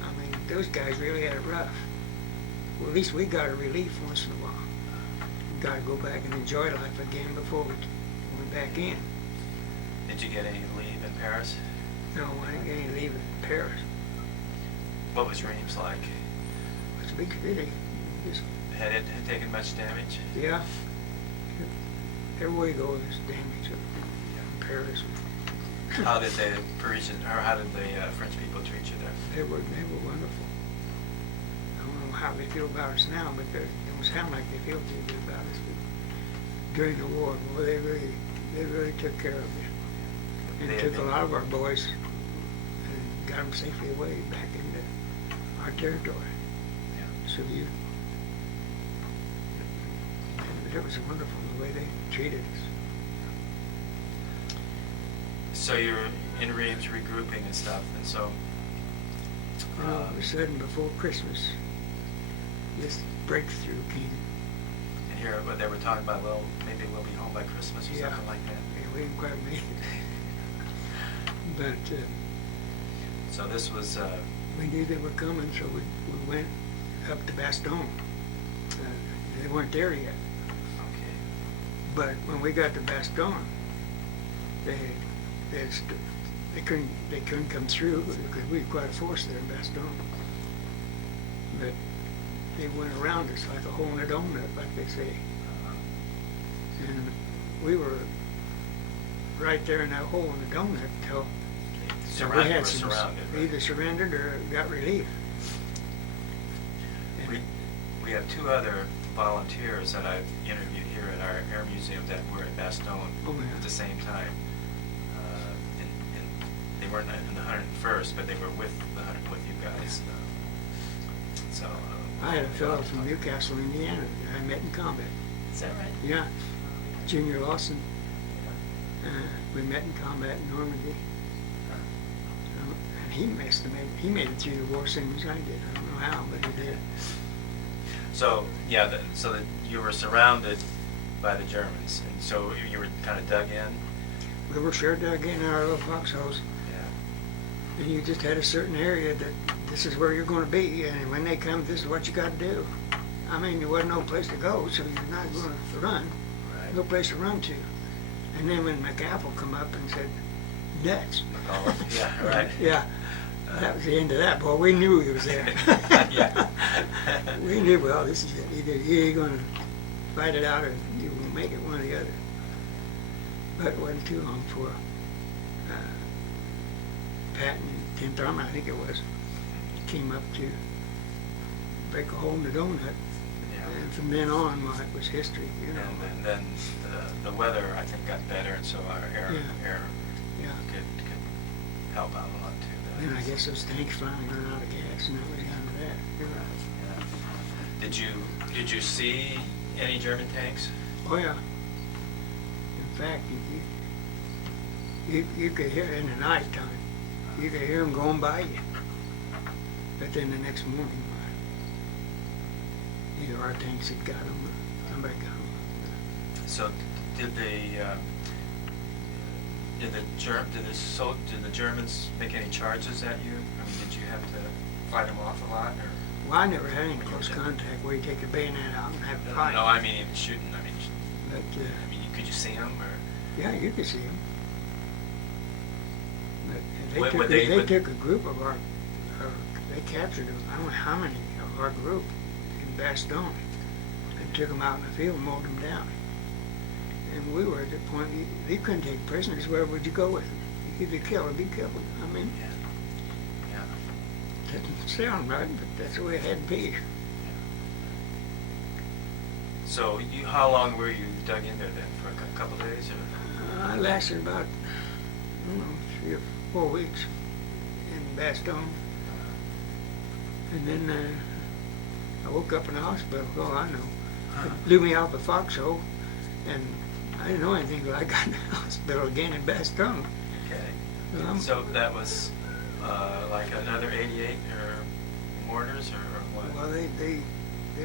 I mean, those guys really had it rough. Well, at least we got a relief once in a while. We got to go back and enjoy life again before we went back in. Did you get any leave in Paris? No, I didn't get any leave in Paris. What was Reims like? It's a big city. Just, Had it taken much damage? yeah. Everywhere you go, there's damage in Paris. How did the Parisian, or how did the French people treat you there? They were wonderful. I don't know how they feel about us now, but they don't sound like they feel too good about us. But during the war, well, they really took care of you. And They- took a lot of our boys and got them safely away back into our territory. Yeah. So it was wonderful the way they treated us. So you're in Reims regrouping and stuff, and so. And all of a sudden, before Christmas, this breakthrough came. And here, what they were talking about, well, maybe we'll be home by Christmas or Yeah. something like that. Yeah, we didn't quite make it. But So this was. we knew they were coming, so we went up to Bastogne. They weren't there yet. Okay. But when we got to Bastogne, they couldn't come through because we had quite a force there in Bastogne. But they went around us like a hole in a donut, like they say. And we were right there in that hole in the donut till Surrounded, surrounded. we either surrendered or got relief. And We have two other volunteers that I've interviewed here at our Air Museum that were at Bastogne Oh, yeah. at the same time. And they weren't in the 101st, but they were with you guys. So. I had a fellow from Newcastle, Indiana, that I met in combat. Is that right? Yeah, Junior Lawson. We met in combat in Normandy. And he made it through the war same as I did. I don't know how, but he did. So yeah, so that you were surrounded by the Germans, and so you were kind of dug in. We were sure dug in our little foxholes, Yeah. and you just had a certain area that this is where you're going to be, and when they come, this is what you got to do. I mean, there wasn't no place to go, so you're not going to run. Right. No place to run to. And then when McApple come up and said, nuts. Oh, yeah, right. Yeah, that was the end of that. Boy, we knew he was there. Yeah. We knew, well, this is it. Either you're going to fight it out or you will make it one or the other. But it wasn't too long before Patton, 10th Army, I think it was, came up to break a hole in the donut. Yeah. And from then on, well, it was history, you know. And then the weather, I think, got better, and so our air Yeah. could help out a lot too. Then I guess those tanks finally ran out of gas, and that was the end of that. You know. Yeah. Did you see any German tanks? Oh yeah. In fact, you could hear in the night time. You could hear them going by you. But then the next morning, either our tanks had got them or somebody got them. So did the Germans make any charges at you? I mean, did you have to fight them off a lot, or? Well, I never had any close contact where you take your bayonet out and have a fight. No, I mean even shooting. I mean, But could you see them, or? yeah, you could see them. But Would they they- took a group of they captured, I don't know how many of our group in Bastogne, and took them out in the field and mowed them down. And we were at the point, you couldn't take prisoners, where would you go with them? You could be killed or be killed. I mean, Yeah. doesn't sound right, but that's the way it had to be. So how long were you dug in there then? For a couple of days, or? I lasted about, I don't know, 3 or 4 weeks in Bastogne. And then I woke up in the hospital, oh, I know. It blew me off the foxhole, and I didn't know anything till I got in the hospital again in Bastogne. Okay. So that was like another 88 or mortars, or what? Well, they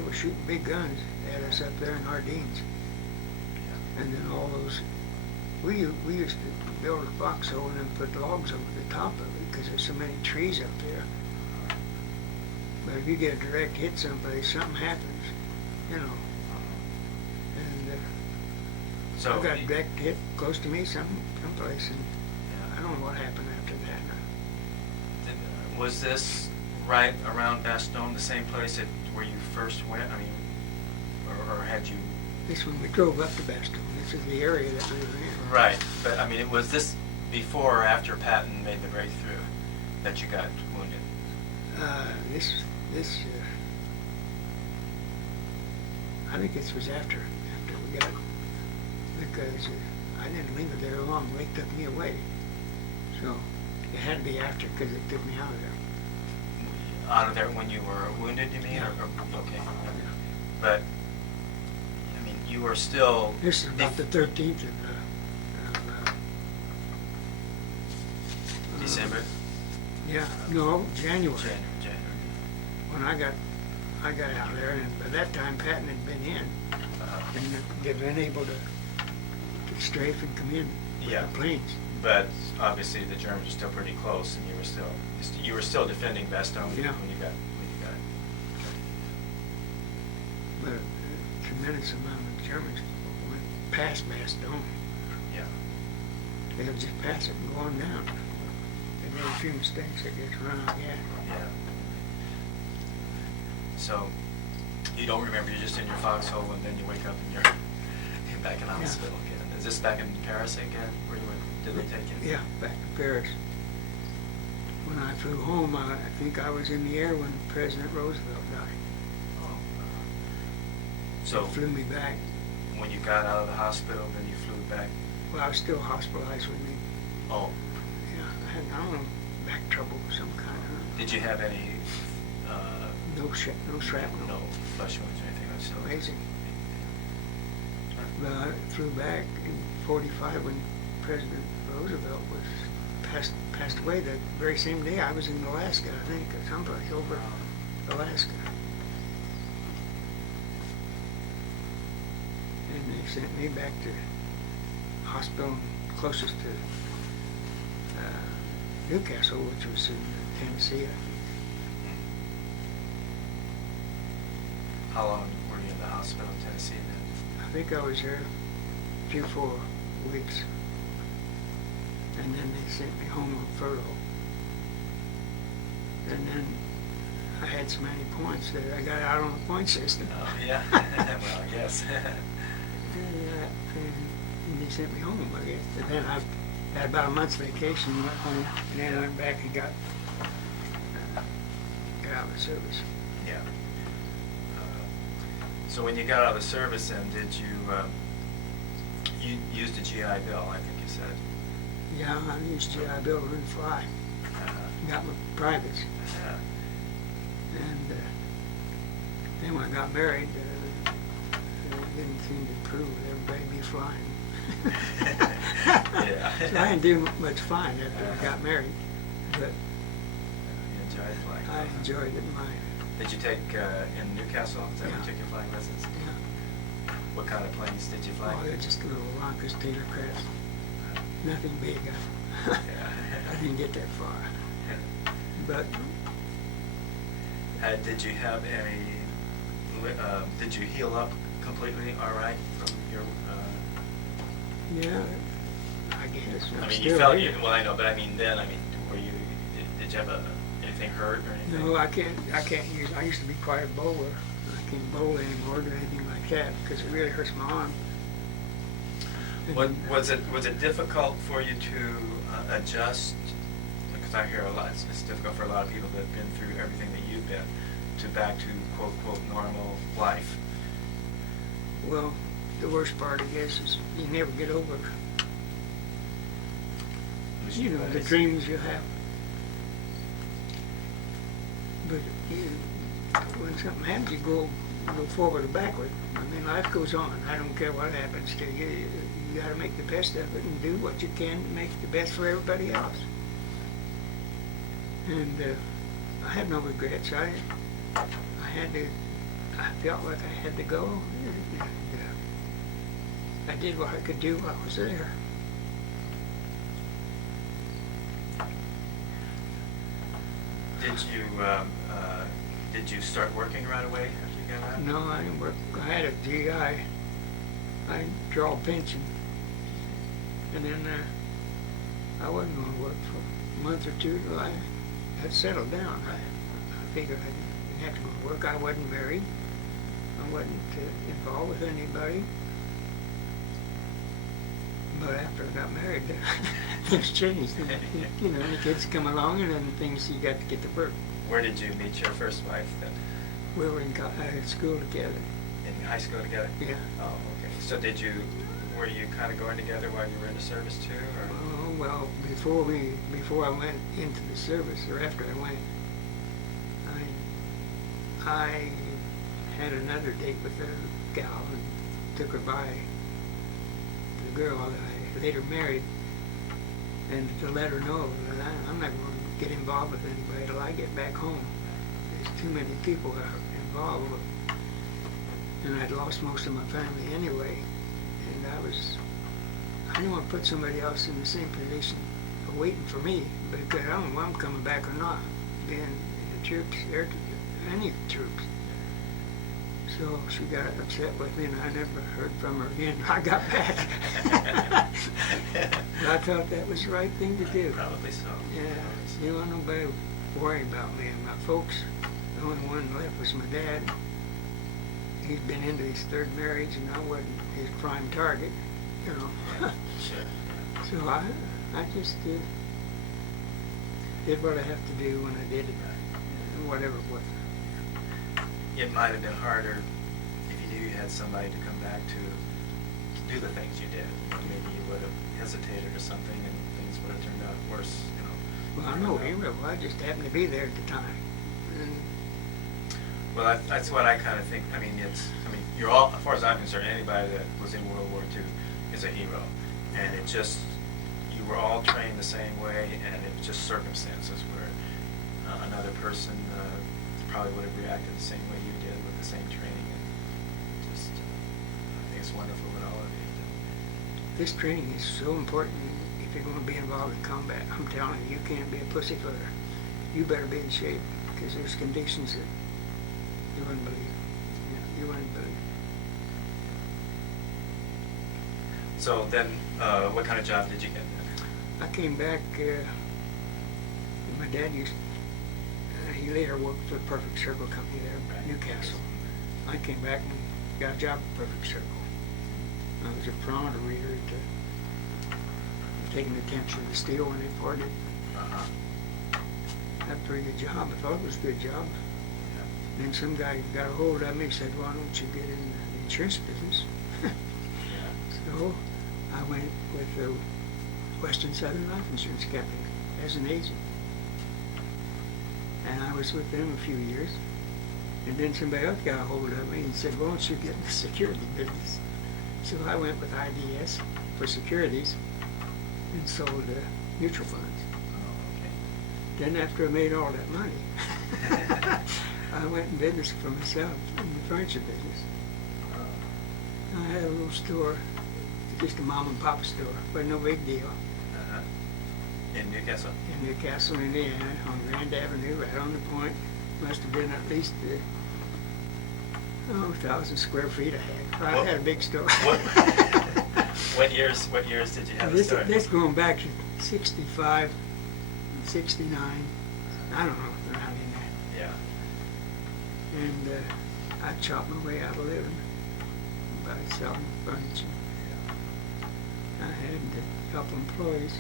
were shooting big guns at us up there in Ardennes. Yeah. And then all those, we used to build a foxhole and then put logs over the top of it because there's so many trees up there. But if you get a direct hit someplace, something happens, you know. And So I got a direct hit close to me someplace, and I don't know what happened after that. Was this right around Bastogne, the same place where you first went? I mean, or had you? This one, we drove up to Bastogne. This is the area that we were in. Right, but I mean, was this before or after Patton made the breakthrough that you got wounded? I think this was after we got, because I didn't leave it there long. They took me away. So it had to be after, because it took me out of there. Out of there when you were wounded, you mean? Yeah. Or okay. But, I mean, you were still... This is about the 13th of December? yeah, no, January. January. When I got out there, and by that time Patton had been in, Uh-huh. and they'd been able to strafe and come in with Yeah. the planes. But obviously the Germans were still pretty close, and you were still defending Bastogne Yeah. when you got it. But a tremendous amount of Germans went past Bastogne. Yeah. They would just pass it and go on down. They made a few mistakes, I guess, run out of gas. Yeah. So you don't remember, you're just in your foxhole, and then you wake up and you're back in the hospital again. Is this back in Paris again, where you went? Did they take you? Yeah, back to Paris. When I flew home, I think I was in the air when President Roosevelt died. Oh. So They flew me back. when you got out of the hospital, then you flew back? Well, I was still hospitalized with me. Oh. Yeah, I don't know, back trouble of some kind. Did you have any, No shrapnel. no flesh wounds or anything like that? Amazing. But I flew back in '45 when President Roosevelt passed away. That very same day I was in Alaska, I think, or someplace over Alaska. And they sent me back to hospital closest to Newcastle, which was in Tennessee, I think. How long were you in the hospital in Tennessee then? I think I was there 3-4 weeks. And then they sent me home on furlough. And then I had so many points that I got out on the point system. Oh, yeah. Well, I guess. And they sent me home, I guess. And then I had about a month's vacation, went home, and then I went back and got out of the service. Yeah. So when you got out of the service, then did you used a GI Bill? I think you said. Yeah, I used GI Bill to fly. Got my privates. Yeah. And then when I got married, it didn't seem to improve. Everybody be flying. Yeah. So I didn't do much flying after I got married, but You enjoyed flying? I enjoyed it. Did you take in Newcastle? Is that where you Yeah. took your flying lessons? Yeah. What kind of planes did you fly? Oh, they're just little rockers, Taylor crafts. Nothing big. Yeah. I didn't get that far. But Did you have any? Did you heal up completely? All right from your? yeah, I guess. I'm I mean, you still felt here. well. I know, but I mean, then I mean, were you? Did you have anything hurt or anything? No, I can't use, I used to be quite a bowler. I can't bowl anymore or anything like that because it really hurts my arm. What was it difficult for you to adjust? Because I hear a lot. It's difficult for a lot of people that have been through everything that you've been to back to quote unquote normal life. Well, the worst part, I guess, is you never get over, you know, the dreams you have. But when something happens, you go forward or backward. I mean, life goes on. I don't care what happens to you. You got to make the best of it and do what you can to make the best for everybody else. And I have no regrets. I felt like I had to go. And, I did what I could do while I was there. Did you start working right away after you got out? No, I didn't work. I had a GI. I draw a pension. And then I wasn't going to work for a month or two till I had settled down. I figured I didn't have to go to work. I wasn't married. I wasn't involved with anybody. But after I got married, things changed. You know, the kids come along and then things, you got to get to work. Where did you meet your first wife then? We were in school together. In high school together? Yeah. Oh, okay. So were you kind of going together while you were in the service too, or? Oh, well, before I went into the service, or after I went, I had another date with a gal and took her by the girl that I later married, and to let her know that I'm not going to get involved with anybody till I get back home. There's too many people that are involved, and I'd lost most of my family anyway, and I didn't want to put somebody else in the same position waiting for me, because I don't know if I'm coming back or not, being in the troops, any troops. So she got upset with me, and I never heard from her again. I got back. But I thought that was the right thing to do. Probably so. Yeah, you don't want nobody worry about me. And my folks, the only one left was my dad. He'd been into his third marriage, and I wasn't his prime target, you know. Yeah, sure. So I just did what I have to do when I did it, whatever it was. It might have been harder if you knew you had somebody to come back to do the things you did. Maybe you would have hesitated or something, and things would have turned out worse. You know. Well, I know hero. I just happened to be there at the time. And Well, that's what I kind of think. I mean, you're all, as far as I'm concerned, anybody that was in World War II is a hero, and you were all trained the same way, and it was just circumstances where another person probably would have reacted the same way you did with the same training, and just I think it's wonderful what all of you did. this training is so important if you're going to be involved in combat. I'm telling you, you can't be a pussyfooter. You better be in shape, because there's conditions that you wouldn't believe. You went to, So then, what kind of job did you get then? I came back, my dad used, he later worked for the Perfect Circle Company there in Newcastle. I came back and got a job at Perfect Circle. I was a chronometer reader taking the temperature of the steel when they poured it. Uh-huh. Had a pretty good job. I thought it was a good job. Yeah. Then some guy got a hold of me and said, why don't you get in the insurance business? Yeah. So I went with the Western Southern Life Insurance Company as an agent. And I was with them a few years. And then somebody else got a hold of me and said, why don't you get in the security business? So I went with IDS for securities and sold mutual funds. Oh, okay. Then after I made all that money, I went in business for myself in the furniture business. Oh. I had a little store, just a mom and pop store, but no big deal. Uh-huh. In Newcastle? In Newcastle, Indiana, on Grand Avenue, right on the point. Must have been at least 1,000 square feet I had. I had a big store. What years did you have the store? This going back to 65, 69, I don't know, around in there. Yeah. And I chopped my way out of living by selling furniture. I had a couple employees,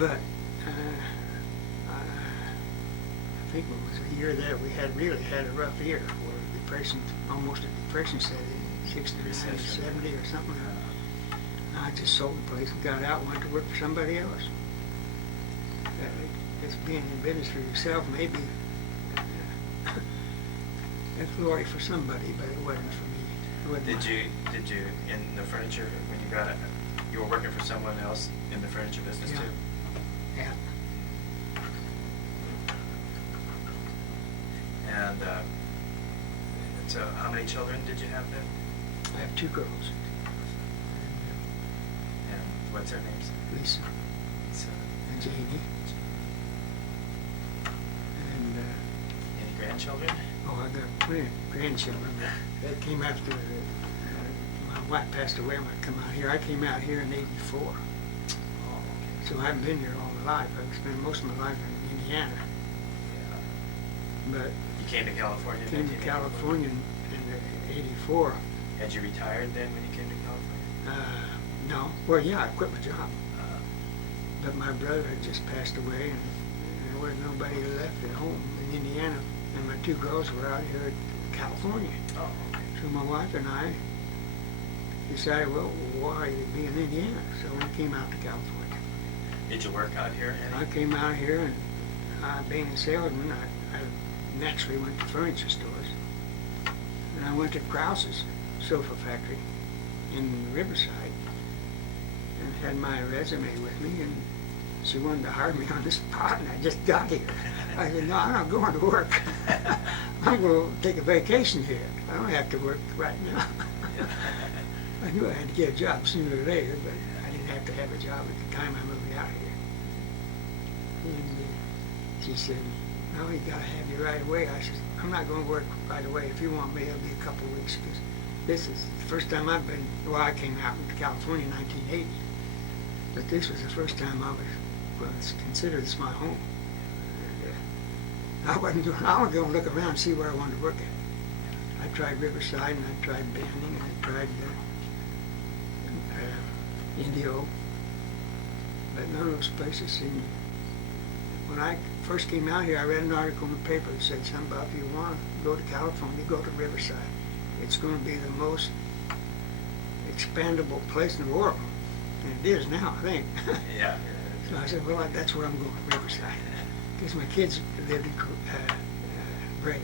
but I think it was a year that we really had a rough year where depression, almost a depression set in, 69 or Recession. 70 or something. I just sold the place and got out and went to work for somebody else. It's being in business for yourself, maybe a glory for somebody, but it wasn't for me. It wasn't Did you in the furniture when you got it? You were working for someone else in the furniture business Yeah. too. Yeah. And so, how many children did you have then? I have two girls, And what's their names? Lisa So, and Jamie. And any grandchildren? I got plenty of grandchildren. That came after my wife passed away when I come out here. I came out here in '84. Oh, okay. So I haven't been here all my life. I've spent most of my life in Indiana. Yeah. But You came to California in came to 1984? California in '84. Had you retired then when you came to California? No. Well, yeah, I quit my job. Uh, But my brother had just passed away, and there wasn't nobody left at home in Indiana. And my two girls were out here in California. oh, okay. So my wife and I decided, well, why be in Indiana? So we came out to California. Did you work out here, Eddie? I came out here, and being a salesman, I naturally went to furniture stores. And I went to Krause's sofa factory in Riverside and had my resume with me, and she wanted to hire me on the spot, and I just got here. I said, no, I'm not going to work. I'm going to take a vacation here. I don't have to work right now. I knew I had to get a job sooner or later, but I didn't have to have a job at the time I moved out here. And she said, no, you got to have you right away. I said, I'm not going to work right away. If you want me, it'll be a couple of weeks, because this is the first time I've been, well, I came out to California in 1980, but this was the first time I was considered this my home. And I was going to look around and see where I wanted to work at. I tried Riverside, and I tried Banning, and I tried Indio, but none of those places seemed. When I first came out here, I read an article in the paper that said something about if you want to go to California, go to Riverside. It's going to be the most expandable place in the world. And it is now, I think. Yeah. So I said, well, that's where I'm going, Riverside. Because my kids lived in Brea,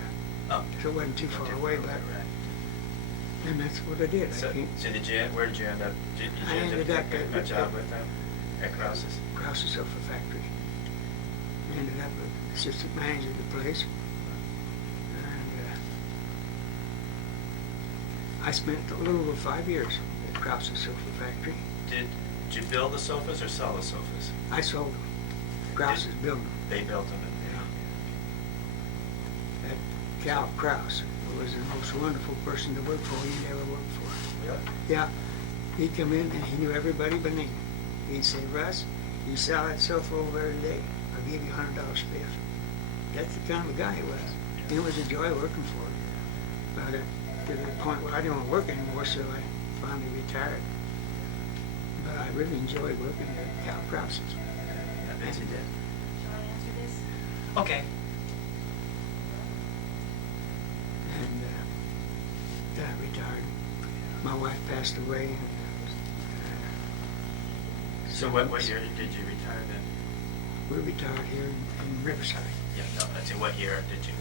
Oh. so it wasn't too far away, but, Right. and that's what I did. So, where did you end up? Did you I end ended up up taking a job with them at Krause's? Krause's Sofa Factory. Ended up an assistant manager of the place. And I spent a little over 5 years at Krause's Sofa Factory. Did you build the sofas or sell the sofas? I sold them. Krause's built them. They built them. At Cal Krause. was the most wonderful person to work for you'd ever worked for. Really? Yeah, he'd come in and he knew everybody by name. He'd say, Russ, you sell that cell phone every day, I'll give you $100 spiff. That's the kind of guy he was. It was a joy working for him. But to the point where I didn't want to work anymore, so I finally retired. But I really enjoyed working at cow process. Yeah, yes, you did. Shall I answer this? Okay. And I retired. My wife passed away. And, So what year did you retire then? we retired here in Riverside. Yeah, no, that's in what year did you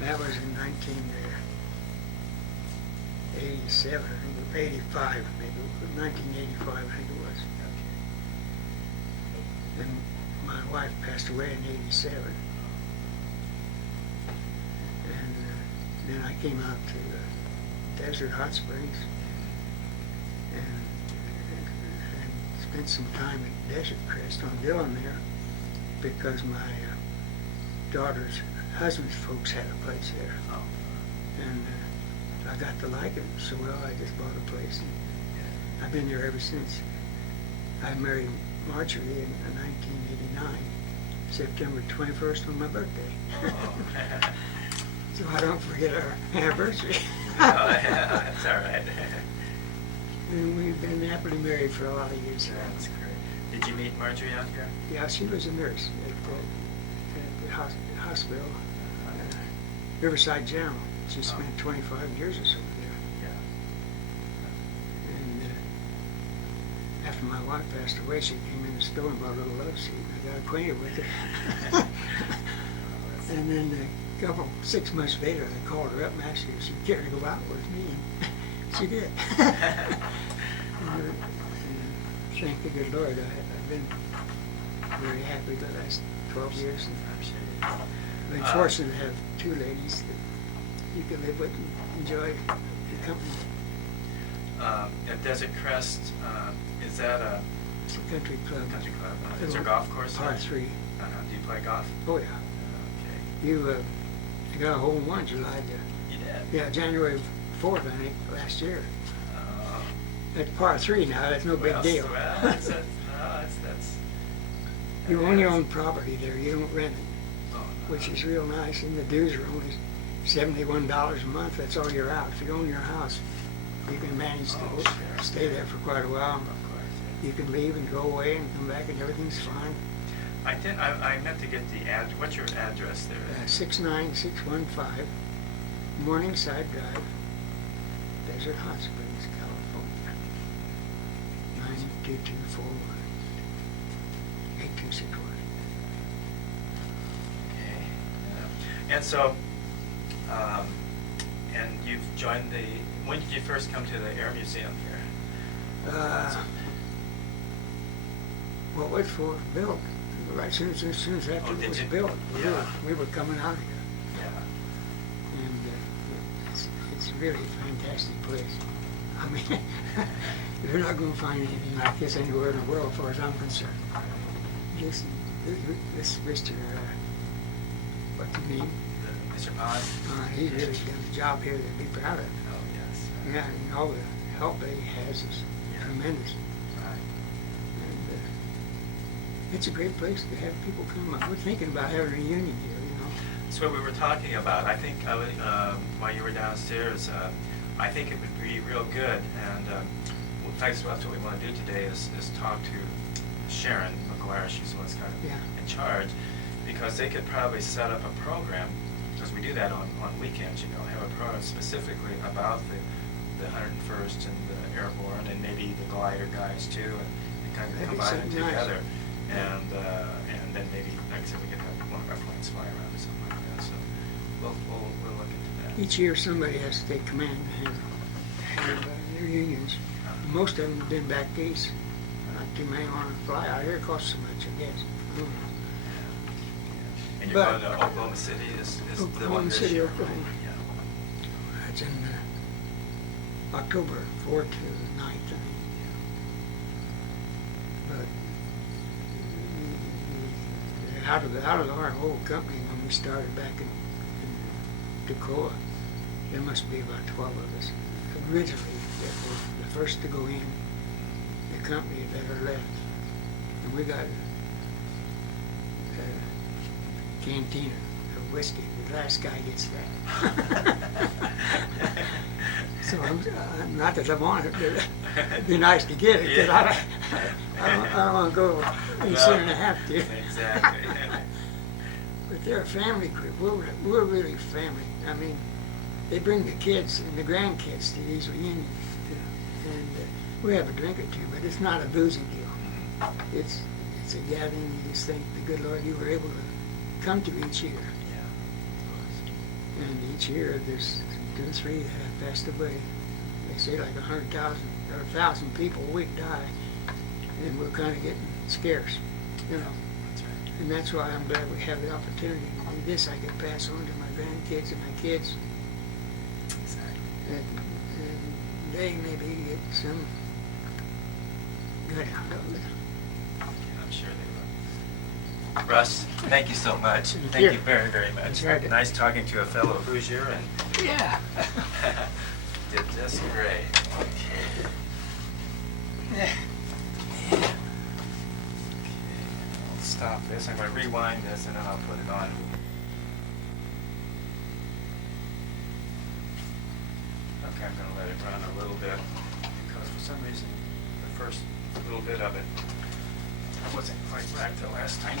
retire? That was in 1987, I think, 85, maybe, 1985, I think it was. And my wife passed away in 87. And then I came out to Desert Hot Springs and spent some time at Desert Crest on Dillon there because my daughter's husband's folks had a place there. Oh. And I got to like it so well, I just bought a place. And I've been there ever since. I married Marjorie in 1989, September 21st on my birthday. Oh. So I don't forget our anniversary. Oh, yeah, that's all right. And we've been happily married for a lot of years. That's great. Did you meet Marjorie out here? Yeah, she was a nurse at the hospital, Riverside General. She spent 25 years or so there. Yeah. And after my wife passed away, she came in the store and bought a little love seat. I got acquainted with her. And then 6 months later, I called her up and asked her if she'd care to go out with me. And she did. And thank the good Lord, I've been very happy the last 12 years. And I'm sure. I've been fortunate to have 2 ladies that you can live with and enjoy the company. At Desert Crest, is that a It's a country club. country club? Is there a golf course there? Par 3. Do you play golf? Oh, yeah. Okay. You got a hole in one July. You did? Yeah, January 4th, I think, last year. Oh. That's par 3 now. That's no big Well, deal. Well, that's You own your own property there. You don't rent it, Oh, no. which is real nice. And the dues are only $71 a month. That's all you're out. If you own your house, you can manage to Oh, sure. stay there for quite a while. Of course. You can leave and go away and come back and everything's fine. I meant to get the what's your address there? 69615 Morningside Drive, Desert Hot Springs, California. 92241. 8261. Okay. And so, and you've joined when did you first come to the Air Museum here? What was for built? Right as soon as after Oh, it did was you? built, Yeah. we were coming out here. Yeah. And it's really a fantastic place. I mean, you're not going to find anything like this anywhere in the world, as far as I'm concerned. This Mr. What's his name? Mr. Pond? He really done a job here to be proud of. Oh, yes. Yeah, and all the help that he has is Yeah. tremendous. Right. And it's a great place to have people come up. We're thinking about having a reunion here, you know. That's what we were talking about. I think while you were downstairs, I think it would be real good. And in fact, that's what we want to do today is talk to Sharon McGuire. She's the one that's kind of Yeah. in charge, because they could probably set up a program, because we do that on weekends, have a program specifically about the 101st and the Airborne and maybe the glider guys too, and kind of That'd be combine it something nice. together. And then maybe, like I said, we could have one of our planes fly around or something like that. So we'll look into that. Each year somebody has to take command and have their unions. Most of them have been back east. Not too many want to fly out here. It costs so much, I guess. I don't know. And you're But- going to Oklahoma City is the Oklahoma one this City, year. Oklahoma. Yeah. That's in October 4th to the 9th, I think. But out of our whole company, when we started back in Toccoa, there must be about 12 of us originally that were the first to go in the company that are left. And we got a canteen of whiskey. The last guy gets that. So not that I want it, but it'd be nice to get it, because I don't want to go any sooner than I have to. Exactly. But they're a family group. We're really family. I mean, they bring the kids and the grandkids to these reunions, and we have a drink or two, but it's not a boozing deal. It's a gathering. You just think, the good Lord, you were able to come to each year. Yeah. And each year, there's 2 or 3 that have passed away. They say like 100,000 or 1,000 people a week die, and we're kind of getting scarce, you know. That's right. And that's why I'm glad we have the opportunity to do this. I can pass on to my grandkids and my kids, Exactly. and they maybe get some good out of it. I'm sure they will. Russ, thank you so much. Thank you very, very much. That's right. Nice talking to a fellow Hoosier, and Yeah. did just great. Yeah. I'll stop this. I'm going to rewind this, and then I'll put it on. Okay, I'm going to let it run a little bit, because for some reason, the first little bit of it wasn't quite right the last time.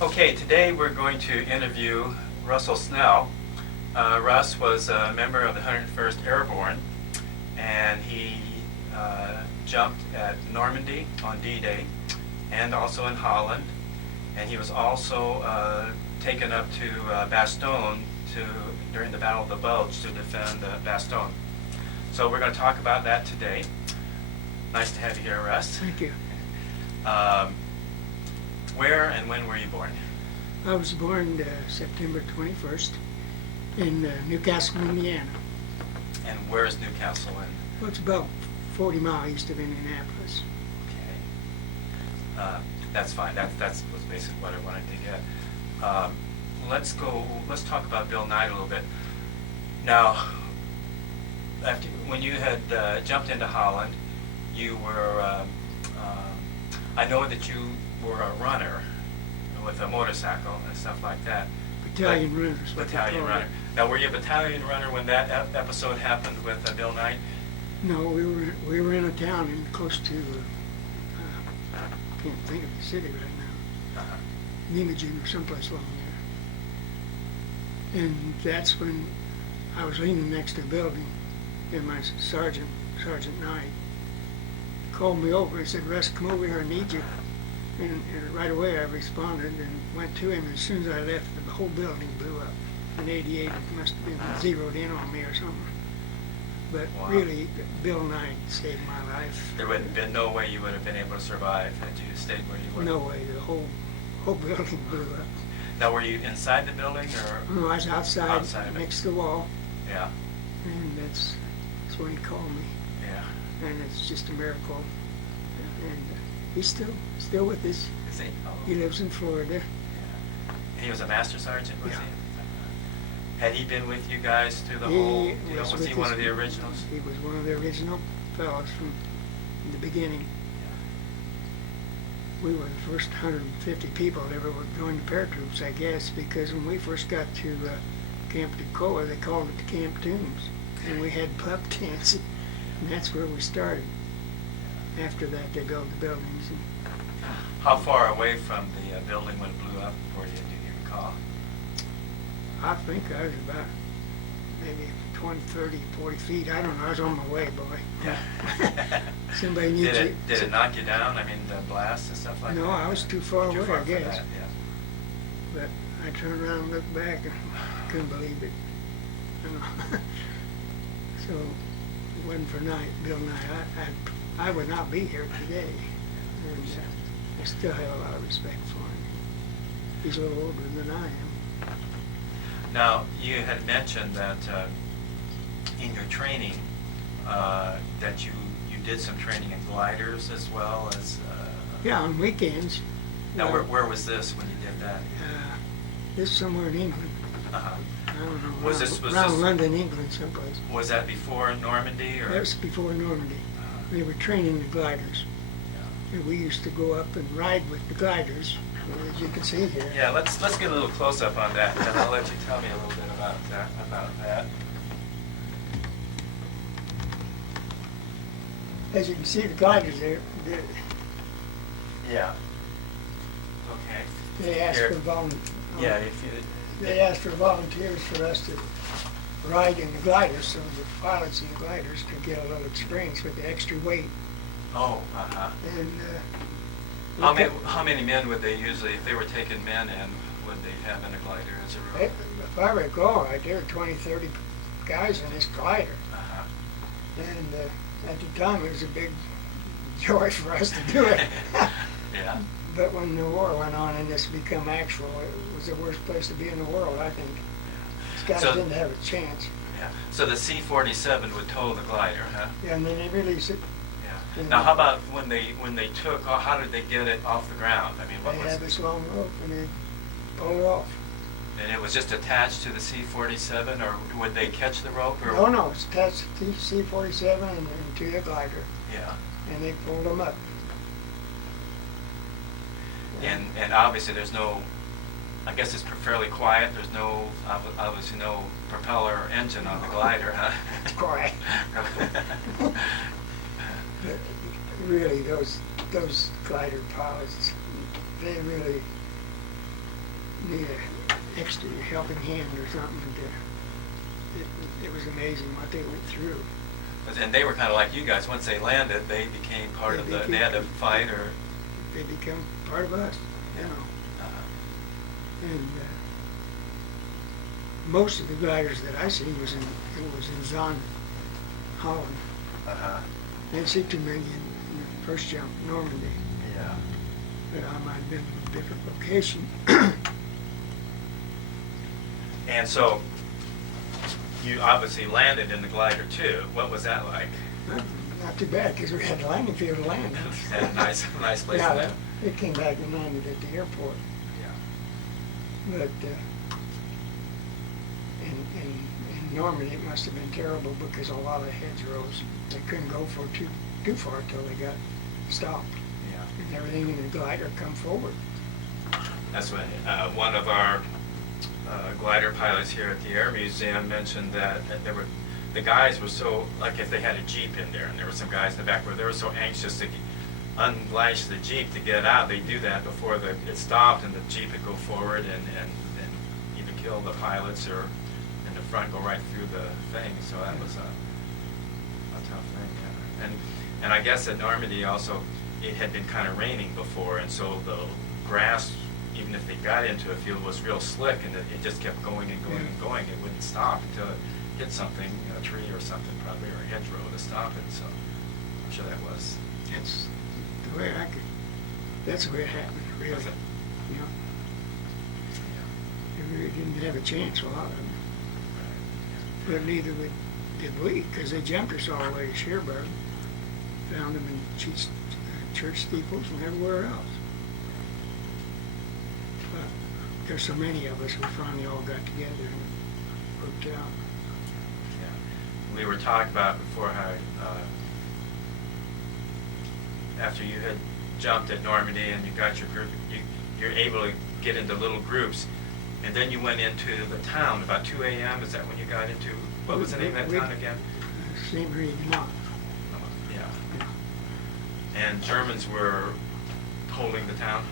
Okay, today we're going to interview Russell Snell. Russ was a member of the 101st Airborne, and he jumped at Normandy on D-Day and also in Holland, and he was also taken up to Bastogne during the Battle of the Bulge to defend Bastogne. So we're going to talk about that today. Nice to have you here, Russ. Thank you. Where and when were you born? I was born September 21st in Newcastle, Indiana. And where is Newcastle in? Well, it's about 40 miles east of Indianapolis. Okay. That's fine. That was basically what I wanted to get. Let's talk about Bill Knight a little bit. Now, when you had jumped into Holland, you were, I know that you were a runner with a motorcycle and stuff like that. Battalion runners. what they Battalion call runner. it. Now, were you a battalion runner when that episode happened with Bill Knight? No, we were in a town close to, I can't think of the city right now, Uh-huh. Nijmegen or someplace along there. And that's when I was leaning next to a building, and my Sergeant Knight, called me over and said, "Russ, come over here, I need you." And right away I responded and went to him. As soon as I left, the whole building blew up. In '88, it must have been zeroed in on me or something. But Wow. really, Bill Knight saved my life. There would have been no way you would have been able to survive had you stayed where you were. No way, the whole building blew up. Now, were you inside the building or? No, I was outside Outside of it. next to the wall, Yeah, and that's when he called me. yeah. And it's just a miracle. And he's still with us. Is he? Oh. He lives in Florida. Yeah. He was a master sergeant, was Yeah. he? Had he been with you guys through the whole deal? Was with he one us- of the originals? He was one of the original fellows from the beginning. We were the first 150 people that ever would join the paratroops, I guess, because when we first got to Camp Toccoa, they called it the Camp Tombs, and we had pup tents, and that's where we started. After that, they built the buildings. And How far away from the building when it blew up were you, do you recall? I think I was about maybe 20, 30, 40 feet. I don't know. I was on my way, boy. Yeah. Somebody needs Did you. it knock you down? I mean, the blast and stuff like that? No, I was too far Too away, far I for guess. that, yeah. But I turned around and looked back and couldn't believe it. You know. So it wasn't for Bill Knight, I would not be here today. And I still have a lot of respect for him. He's a little older than I am. Now, you had mentioned that in your training, that you did some training in gliders as well as Yeah, on weekends. Now, where was this when you did that? This is somewhere in England. Uh-huh. I don't know. Was around this- London, England, someplace. Was that before Normandy, or? That was before Normandy. Uh-huh. They were training the gliders. Yeah. And we used to go up and ride with the gliders, as you can see here. Yeah, let's get a little close up on that, and I'll let you tell me a little bit about that. As you can see, the gliders there, Yeah. Okay. they asked Here. for Yeah, if you. They asked for volunteers for us to ride in the gliders, so the pilots in the gliders could get a little experience with the extra weight. Oh, uh-huh. And How many men would they usually, if they were taking men in, would they have in a glider as a rule? if I recall, there were 20, 30 guys in this glider. Uh-huh. And at the time, it was a big joy for us to do it. Yeah. But when the war went on and this became actual, it was the worst place to be in the world, I think. These guys So- didn't have a chance. Yeah. So the C-47 would tow the glider, huh? Yeah, and then they released it. Yeah. Now, how about when they took, how did they get it off the ground? I mean, what They was? had this long rope and they pulled it off. And it was just attached to the C-47, or would they catch the rope? Or? No, it's attached to the C-47 and to the glider, Yeah. and they pulled them up. And obviously there's no, I guess it's fairly quiet. There's no, obviously no propeller or engine on the glider, huh? It's quiet. But really, those glider pilots, they really need an extra helping hand or something. It was amazing what they went through. And they were kind of like you guys. Once they landed, they became part of the. They had to fight, or. They become part of us, you know. And most of the gliders that I seen was in Zon, Holland. Uh-huh. I didn't see too many in the first jump, Normandy. Yeah. But I might have been in a different location. And so, you obviously landed in the glider too. What was that like? Not too bad, because we had a landing field to land. Yeah, nice place to Yeah, land. it came back and landed at the airport. Yeah. But in Normandy, it must have been terrible because a lot of heads rose. They couldn't go for too far till they got stopped. Yeah. And everything in the glider come forward. That's when one of our glider pilots here at the Air Museum mentioned that the guys were so, like if they had a Jeep in there and there were some guys in the back where they were so anxious to unlash the Jeep to get out, they'd do that before it stopped and the Jeep would go forward and either kill the pilots or in the front go right through the thing. So that was a tough thing. Yeah. And I guess at Normandy also, it had been kind of raining before, and so the grass, even if they got into a field, was real slick, and it just kept going and going and going. It wouldn't stop until it hit something, a tree or something probably, or a hedgerow to stop it. So I'm sure that was. That's the way that's the way it happened, really. Was it? You know, Yeah. they really didn't have a chance, a lot of them. Right. But neither did we, because they jumped us all the way to Cherbourg. Found them in church steeples and everywhere else. But there's so many of us, we finally all got together and worked out. Yeah. We were talking about before how after you had jumped at Normandy and you got your group, you're able to get into little groups, and then you went into the town about 2 a.m. Is that when you got into, what was the name of that town again? St. Marie not. Yeah. And Germans were holding the town?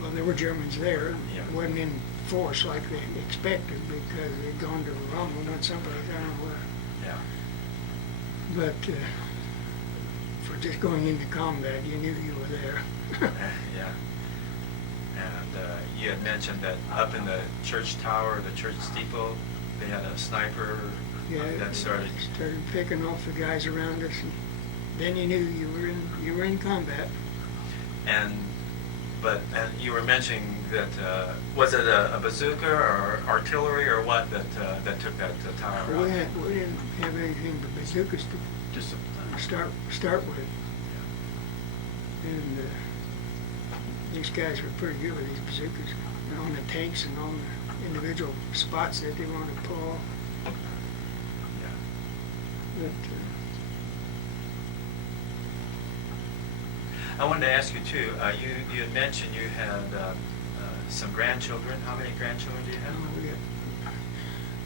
Well, there were Germans there. Yeah. It wasn't in force like they expected because they'd gone to Rommel or someplace, I don't know where. Yeah. But for just going into combat, you knew you were there. Yeah. And you had mentioned that up in the church tower, the church steeple, they had a sniper that started picking off the guys around us, and then you knew you were in combat. And you were mentioning that was it a bazooka or artillery or what that took that tower out? We didn't have anything but bazookas to Just start with, and these guys were pretty good with these bazookas, and on the tanks and on the individual spots that they wanted to pull. Yeah. But, I wanted to ask you too, you had mentioned you had some grandchildren. How many grandchildren do you have?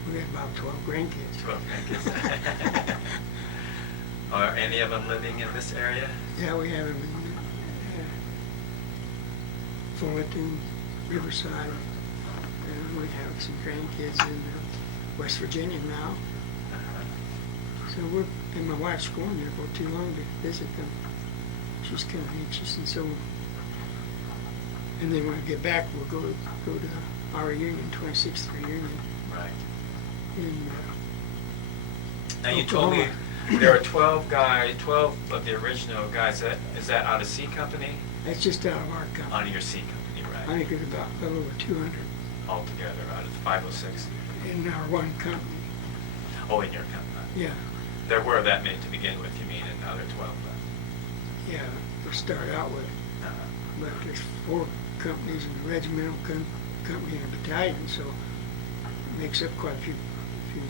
we got about 12 grandkids. 12 grandkids. Are any of them living in this area? Yeah, we have them in Fullerton, Riverside, and we have some grandkids in West Virginia now. So and my wife's going there for too long to visit them. She's kind of anxious, and so, and then when we get back, we'll go to our reunion, 26th reunion. Right. In Now you told me there are 12 of the original guys. Is that out of C Company? That's just out of our company. Out of your C Company, right? I think it's about a little over 200 Altogether, out of the 506. in our one company. Oh, in your company. Yeah, There were that many to begin with, you mean, and now there are 12 left. yeah, to start out with. But there's 4 companies in the regimental company and a battalion, so it makes up quite a few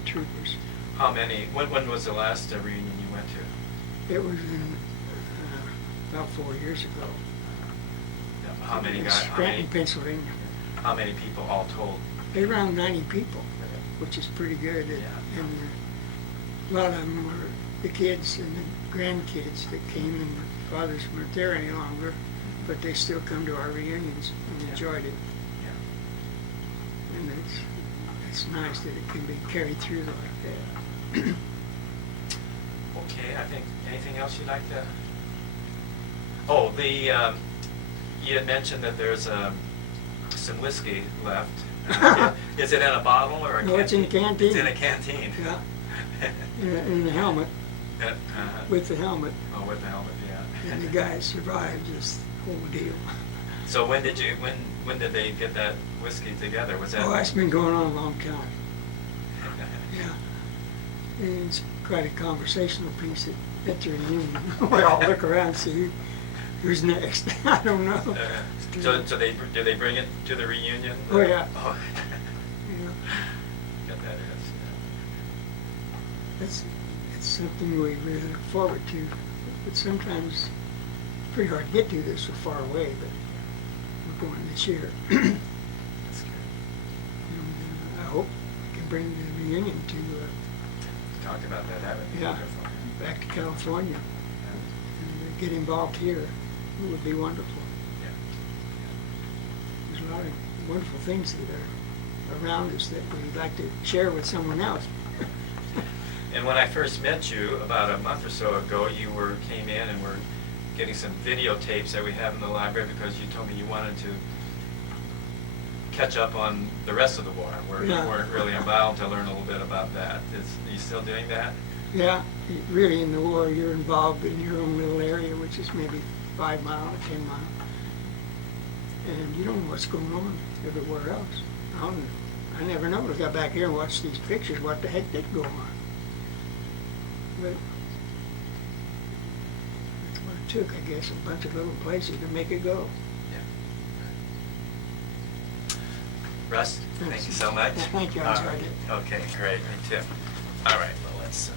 troopers. How many? When was the last reunion you went to? It was in about 4 years ago. How many In guys? Scranton, Pennsylvania. How many people all told? Around 90 people, which is pretty good. Yeah. And a lot of them were the kids and the grandkids that came, and the fathers weren't there any longer, but they still come to our reunions and enjoyed it. Yeah. And it's nice that it can be carried through like that. Okay, I think, anything else you'd like to? Oh, you had mentioned that there's some whiskey left. Is it in a bottle or a canteen? No, it's in a canteen. It's in a canteen. Yeah. In the helmet, with the helmet, Oh, with the helmet, yeah. and the guy survived this whole deal. So when did they get that whiskey together? Was that? Oh, that's been going on a long time. Yeah. And it's quite a conversational piece at the reunion. We all look around and see who's next. I don't know. So do they bring it to the reunion? Oh, yeah. Oh. Yeah. Got that is. It's something we really look forward to. But sometimes it's pretty hard to get to this so far away, but we're going this year. That's good. And I hope we can bring the reunion to Talk about that. That would be Yeah. wonderful. back to California and get involved here. It would be wonderful. Yeah. There's a lot of wonderful things that are around us that we'd like to share with someone else. And when I first met you about a month or so ago, you came in and were getting some videotapes that we have in the library because you told me you wanted to catch up on the rest of the war, where Yeah. you weren't really involved, to learn a little bit about that. Are you still doing that? Yeah, really in the war you're involved in your own little area, which is maybe 5 miles or 10 miles. And you don't know what's going on everywhere else. I never know. I got back here and watched these pictures, what the heck did go on. But that's what it took, I guess, a bunch of little places to make it go. Yeah. Russ, thank you so much. Thank you, I All enjoyed right. it. Okay, great, me too. All right, well, let's...